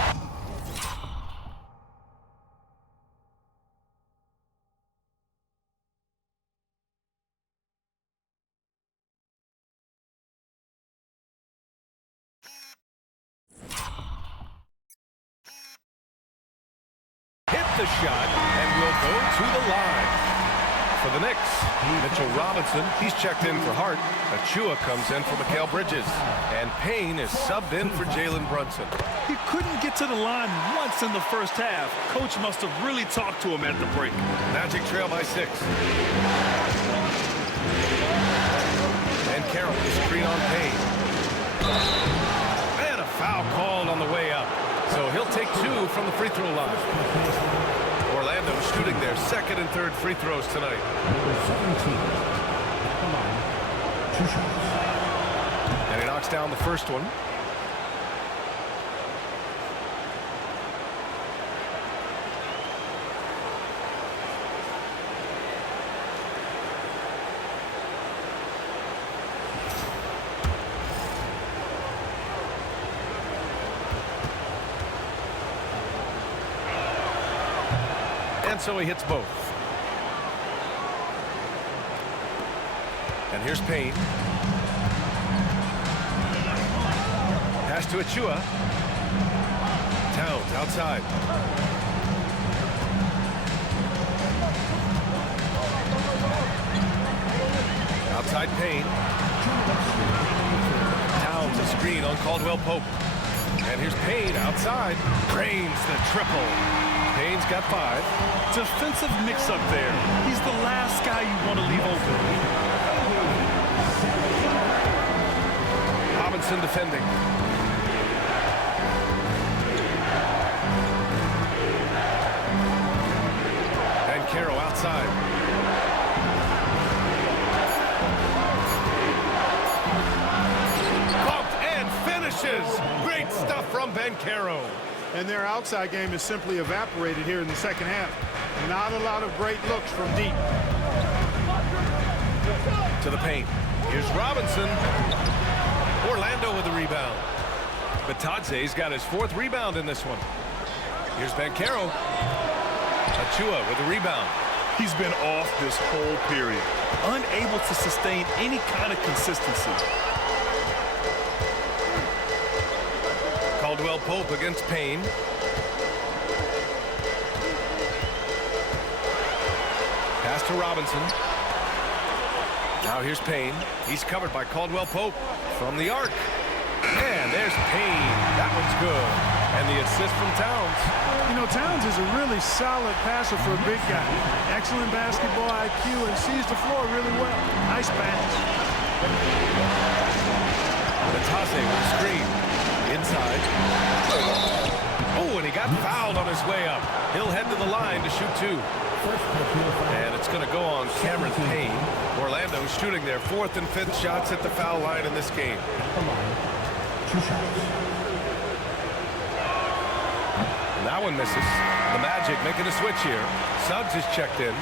The shot and will go to the line. For the Knicks, Mitchell Robinson, he's checked in for Hart. Achua comes in for Mikal Bridges. And Payne is subbed in for Jalen Brunson. He couldn't get to the line once in the first half. Coach must have really talked to him at the break. Magic trail by 6. And Carroll, screen on Payne. And a foul called on the way up. So he'll take 2 from the free throw line. Orlando shooting their second and third free throws tonight. Number 17. At the line. 2 shots. And he knocks down the first one. And so he hits both. And here's Payne. Pass to Achua. Towns outside. Outside Payne. Towns a screen on Caldwell Pope. And here's Payne outside. Drains the triple. Payne's got 5. Defensive mix-up there. He's the last guy you want to leave open. Robinson defending. Caro outside. Bumped and finishes. Great stuff from Caro. And their outside game is simply evaporated here in the second half. Not a lot of great looks from deep. To the paint. Here's Robinson. Orlando with the rebound. Batadze's got his 4th rebound in this one. Here's Caro. Achua with the rebound. He's been off this whole period. Unable to sustain any kind of consistency. Caldwell Pope against Payne. Pass to Robinson. Now here's Payne. He's covered by Caldwell Pope from the arc. And there's Payne. That one's good. And the assist from Towns. You know, Towns is a really solid passer for a big guy. Excellent basketball IQ and sees the floor really well. Nice pass. Batadze with a screen. Inside. Oh, and he got fouled on his way up. He'll head to the line to shoot 2. And it's going to go on Cameron Payne. Orlando shooting their 4th and 5th shots at the foul line in this game. 2 shots. And that one misses. The Magic making a switch here. Suggs is checked in.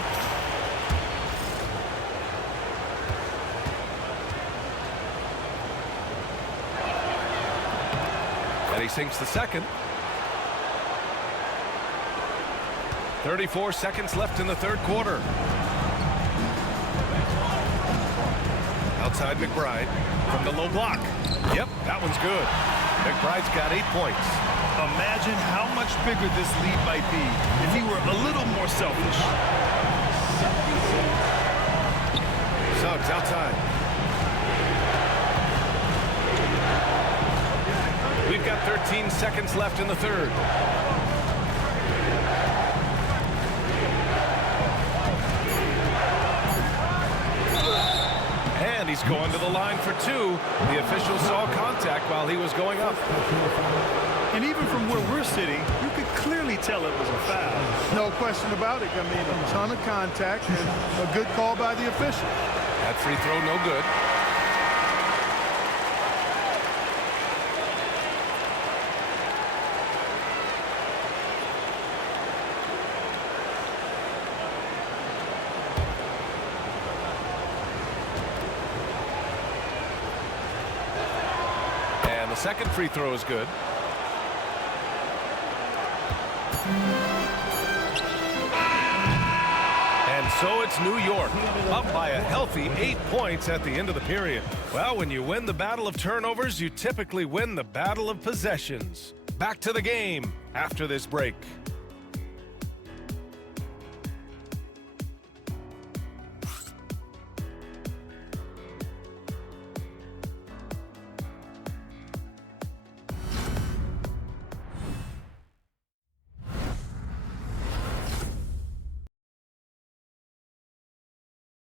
And he sinks the second. 34 seconds left in the 3rd quarter. Outside McBride from the low block. Yep, that one's good. McBride's got 8 points. Imagine how much bigger this lead might be if he were a little more selfish. Suggs outside. We've got 13 seconds left in the 3rd. And he's going to the line for 2. The official saw contact while he was going up. And even from where we're sitting, you could clearly tell it was a foul. No question about it. I mean, a ton of contact and a good call by the official. That free throw no good. And the second free throw is good. And so it's New York, up by a healthy 8 points at the end of the period. Well, when you win the battle of turnovers, you typically win the battle of possessions. Back to the game after this break.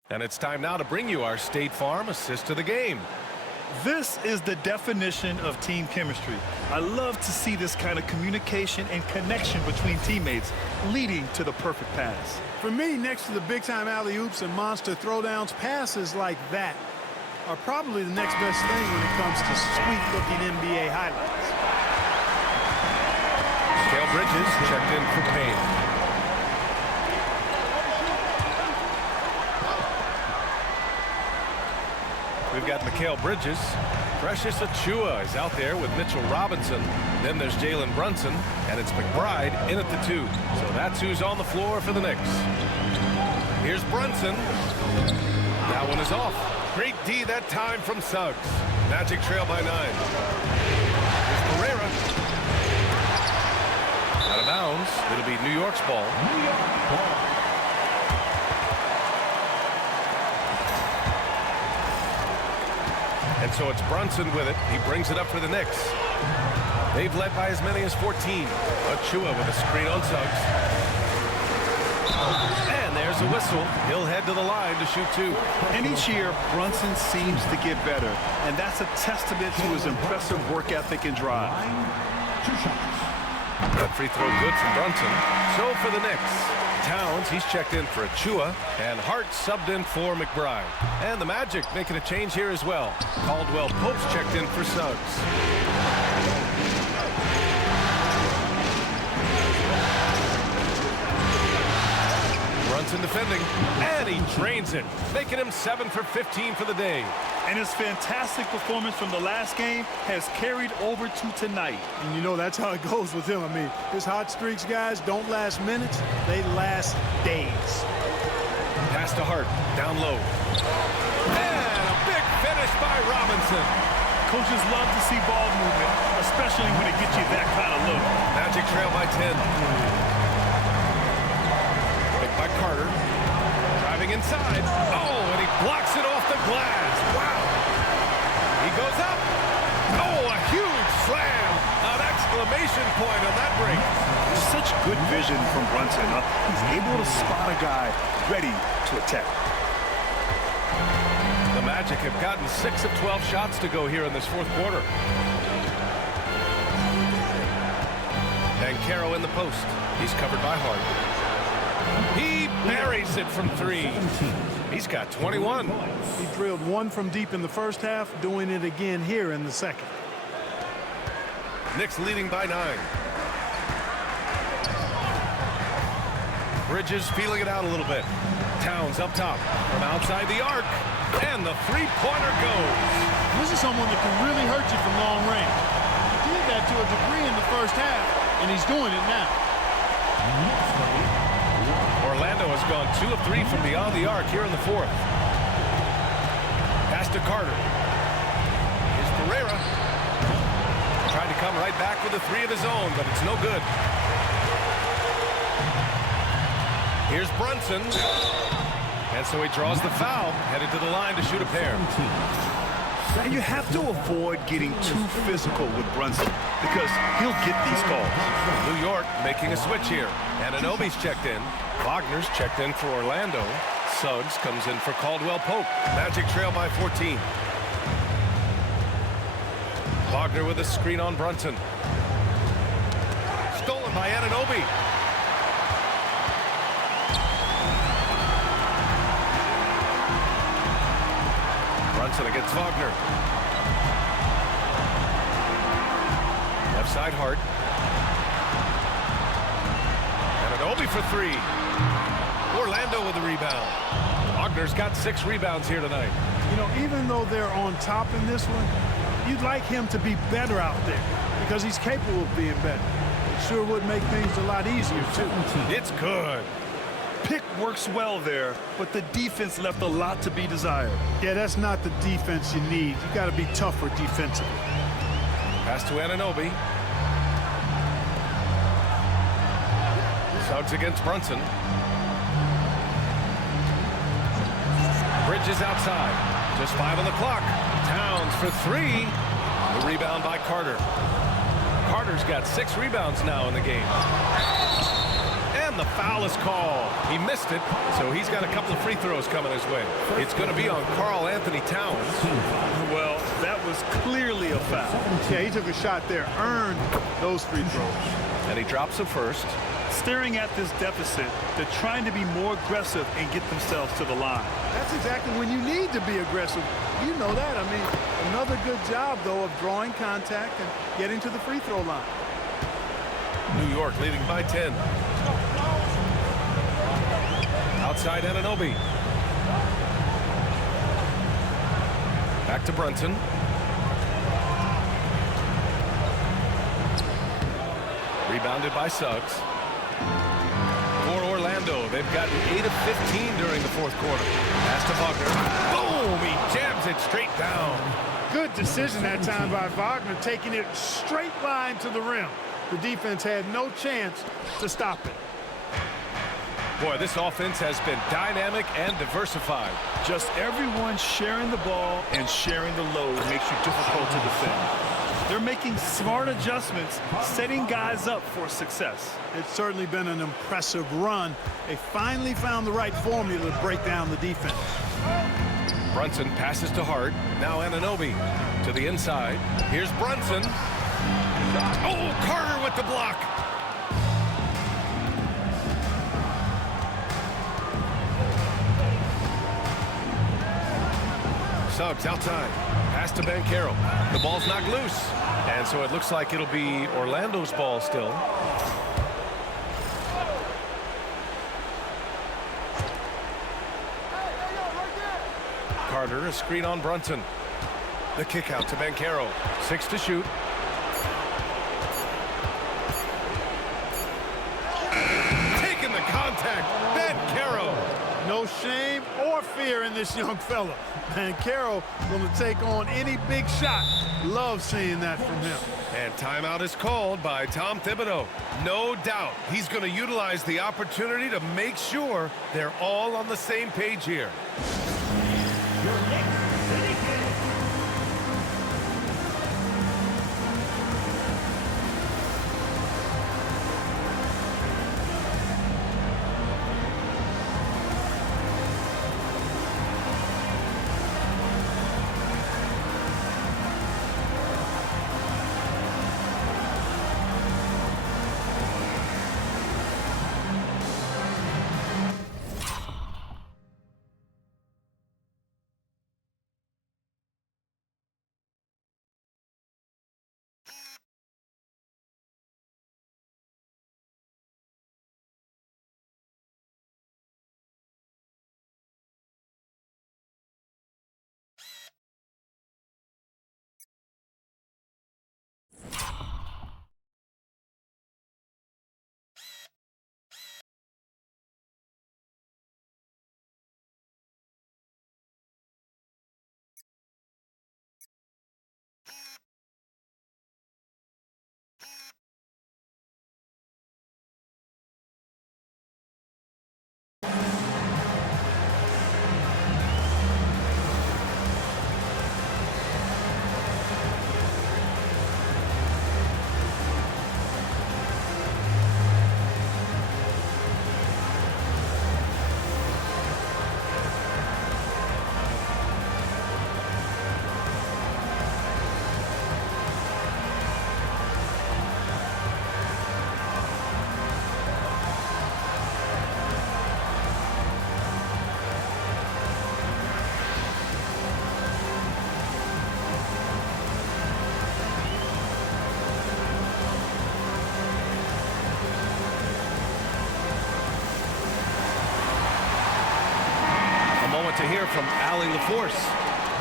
And it's time now to bring you our State Farm assist of the game. This is the definition of team chemistry. I love to see this kind of communication and connection between teammates leading to the perfect pass. For me, next to the big-time alley-oops and monster throwdowns, passes like that are probably the next best thing when it comes to sweet-looking NBA highlights. Mikal Bridges checked in for Payne. We've got Mikal Bridges. Precious Achiuwa is out there with Mitchell Robinson. Then there's Jalen Brunson, and it's McBride in at the 2. So that's who's on the floor for the Knicks. Here's Brunson. That one is off. Great D that time from Suggs. Magic trail by 9. Here's Pereira. Out of bounds. It'll be New York's ball. New York ball. And so it's Brunson with it. He brings it up for the Knicks. They've led by as many as 14. Achiuwa with a screen on Suggs. And there's a whistle. He'll head to the line to shoot 2. And each year, Brunson seems to get better. And that's a testament to his impressive work ethic and drive. 2 shots. That free throw good from Brunson. So for the Knicks, Towns, he's checked in for Achiuwa, and Hart subbed in for McBride. And the Magic making a change here as well. Caldwell Pope's checked in for Suggs. Brunson defending, and he drains it, making him 7 for 15 for the day. And his fantastic performance from the last game has carried over to tonight. And you know that's how it goes with him. I mean, his hot streaks, guys, don't last minutes. They last days. Pass to Hart, down low. And a big finish by Robinson. Coaches love to see ball movement, especially when it gets you that kind of look. Magic trail by 10. Picked by Carter. Driving inside. Oh, and he blocks it off the glass. Wow. He goes up. Oh, a huge slam. An exclamation point on that break. Such good vision from Brunson. He's able to spot a guy ready to attack. The Magic have gotten 6 of 12 shots to go here in this 4th quarter. And Caro in the post. He's covered by Hart. He buries it from 3. He's got 21. He drilled 1 from deep in the first half, doing it again here in the second. Knicks leading by 9. Bridges feeling it out a little bit. Towns up top from outside the arc. And the three-pointer goes. This is someone that can really hurt you from long range. He did that to a degree in the first half, and he's doing it now. Orlando has gone 2 of 3 from beyond the arc here in the 4th. Pass to Carter. Here's Pereira. Trying to come right back with a 3 of his own, but it's no good. Here's Brunson. And so he draws the foul, headed to the line to shoot a pair. And you have to avoid getting too physical with Brunson because he'll get these calls. New York making a switch here. Anunoby's checked in. Wagner's checked in for Orlando. Suggs comes in for Caldwell Pope. Magic trail by 14. Wagner with a screen on Brunson. Stolen by Anunoby. Brunson against Wagner. Left side Hart. Anunoby for 3. Orlando with the rebound. Wagner's got 6 rebounds here tonight. You know, even though they're on top in this one, you'd like him to be better out there because he's capable of being better. It sure would make things a lot easier, too. It's good. Pick works well there, but the defense left a lot to be desired. Yeah, that's not the defense you need. You got to be tougher defensively. Pass to Anunoby. Suggs against Brunson. Bridges outside. Just 5 on the clock. Towns for 3. The rebound by Carter. Carter's got 6 rebounds now in the game. And And the foul is called. He missed it, so he's got a couple of free throws coming his way. It's going to be on Karl Anthony Towns. Well, that was clearly a foul. Yeah, he took a shot there, earned those free throws. And he drops the first. Staring at this deficit, they're trying to be more aggressive and get themselves to the line. That's exactly when you need to be aggressive. You know that. I mean, another good job, though, of drawing contact and getting to the free throw line. New York leading by 10. Outside Anunoby. Back to Brunson. Rebounded by Suggs. For Orlando, they've gotten 8 of 15 during the fourth quarter. Pass to Wagner. Boom! He jams it straight down. Good decision that time by Wagner, taking it straight line to the rim. The defense had no chance to stop it. Boy, this offense has been dynamic and diversified. Just everyone sharing the ball and sharing the load makes you difficult to defend. They're making smart adjustments, setting guys up for success. It's certainly been an impressive run. They finally found the right formula to break down the defense. Brunson passes to Hart. Now Anunoby to the inside. Here's Brunson. Oh, Carter with the block. Suggs outside. Pass to Banchero. The ball's knocked loose. And so it looks like it'll be Orlando's ball still. Carter, a screen on Brunson. The kick out to Banchero. 6 to shoot. Taking the contact. Banchero. No shame or fear in this young fella. Banchero going to take on any big shot. Love seeing that from him. And timeout is called by Tom Thibodeau. No doubt he's going to utilize the opportunity to make sure they're all on the same page here. To hear from Allie LaForce.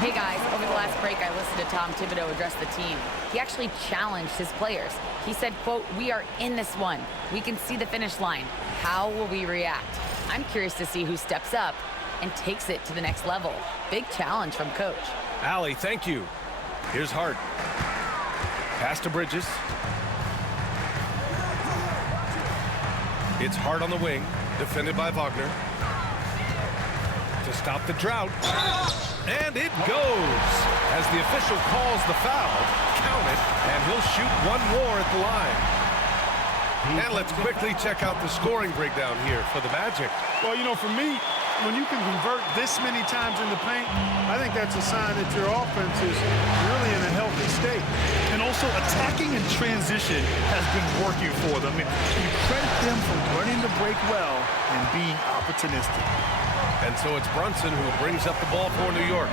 Hey guys, over the last break I listened to Tom Thibodeau address the team. He actually challenged his players. He said, quote, "We are in this one. We can see the finish line. How will we react?" I'm curious to see who steps up and takes it to the next level. Big challenge from coach. Allie, thank you. Here's Hart. Pass to Bridges. It's Hart on the wing, defended by Wagner. To stop the drought. And it goes. As the official calls the foul, count it, and he'll shoot one more at the line. And let's quickly check out the scoring breakdown here for the Magic. Well, you know, for me, when you can convert this many times in the paint, I think that's a sign that your offense is really in a healthy state. And also, attacking in transition has been working for them. I mean, you credit them for running the break well and being opportunistic. And so it's Brunson who brings up the ball for New York.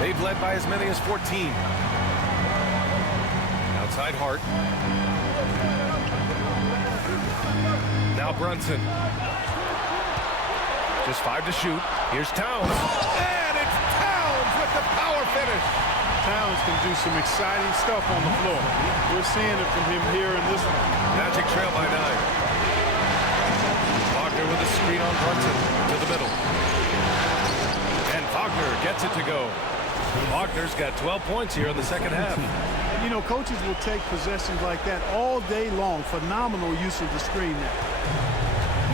They've led by as many as 14. Outside Hart. Now Brunson. Just 5 to shoot. Here's Towns. And it's Towns with the power finish. Towns can do some exciting stuff on the floor. We're seeing it from him here in this one. Magic trail by 9. Wagner with a screen on Brunson to the middle. And Wagner gets it to go. Wagner's got 12 points here in the second half. You know, coaches will take possessions like that all day long. Phenomenal use of the screen there.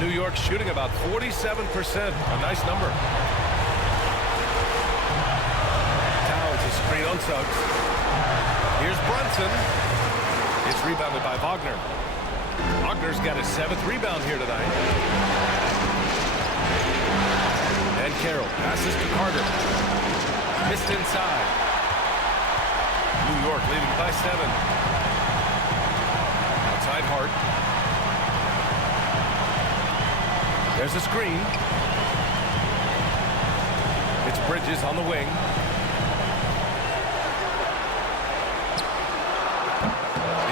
New York shooting about 47%. A nice number. Towns is screen on Suggs. Here's Brunson. It's rebounded by Wagner. Wagner's got his 7th rebound here tonight. And Carroll passes to Carter. Missed inside. New York leading by 7. Outside Hart. There's a screen. It's Bridges on the wing.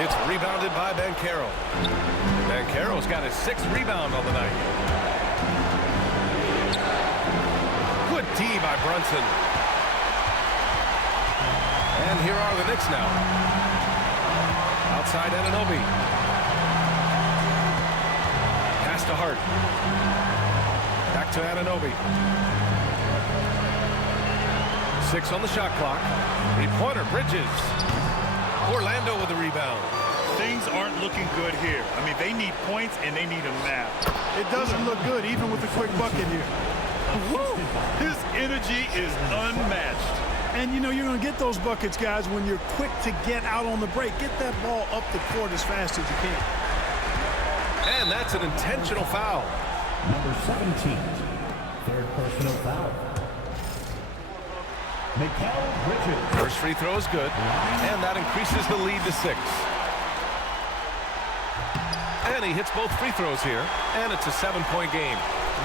It's rebounded by Banchero. Banchero's got his 6th rebound on the night. Good D by Brunson. And here are the Knicks now. Outside Anunoby. Pass to Hart. Back to Anunoby. 6 on the shot clock. 3-pointer, Bridges. Orlando with the rebound. Things aren't looking good here. I mean, they need points and they need them now. It doesn't look good, even with the quick bucket here. Woo! His energy is unmatched. And, you know, you're going to get those buckets, guys, when you're quick to get out on the break. Get that ball up the court as fast as you can. And that's an intentional foul. Number 17, 3rd personal foul. Bridges. First free throw is good, and that increases the lead to 6. And he hits both free throws here, and it's a 7-point game.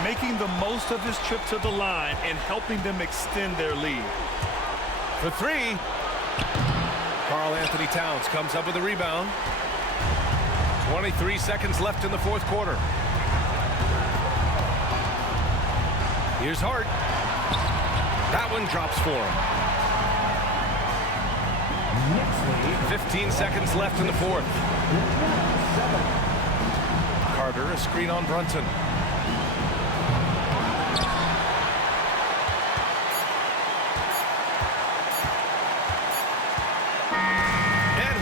Making the most of his trip to the line and helping them extend their lead. For 3, Karl-Anthony Towns comes up with a rebound. 23 seconds left in the 4th quarter. Here's Hart. That one drops for him. 15 seconds left in the 4th. Carter, a screen on Brunson.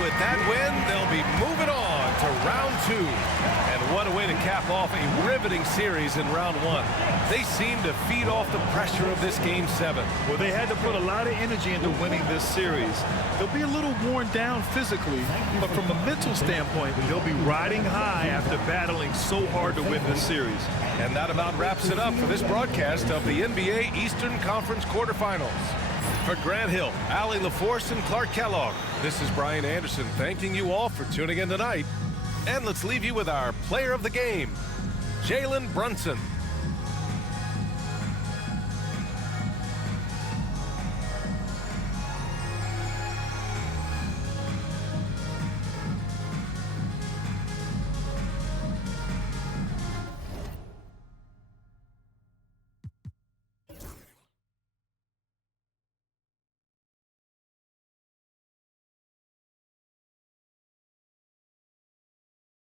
With that win, they'll be moving on to round 2. And what a way to cap off a riveting series in round 1. They seem to feed off the pressure of this Game 7. Well, they had to put a lot of energy into winning this series. They'll be a little worn down physically, but from a mental standpoint, they'll be riding high after battling so hard to win this series. And that about wraps it up for this broadcast of the NBA Eastern Conference quarterfinals. For Grant Hill, Allie LaForce, and Clark Kellogg, this is Brian Anderson thanking you all for tuning in tonight. And let's leave you with our player of the game, Jalen Brunson.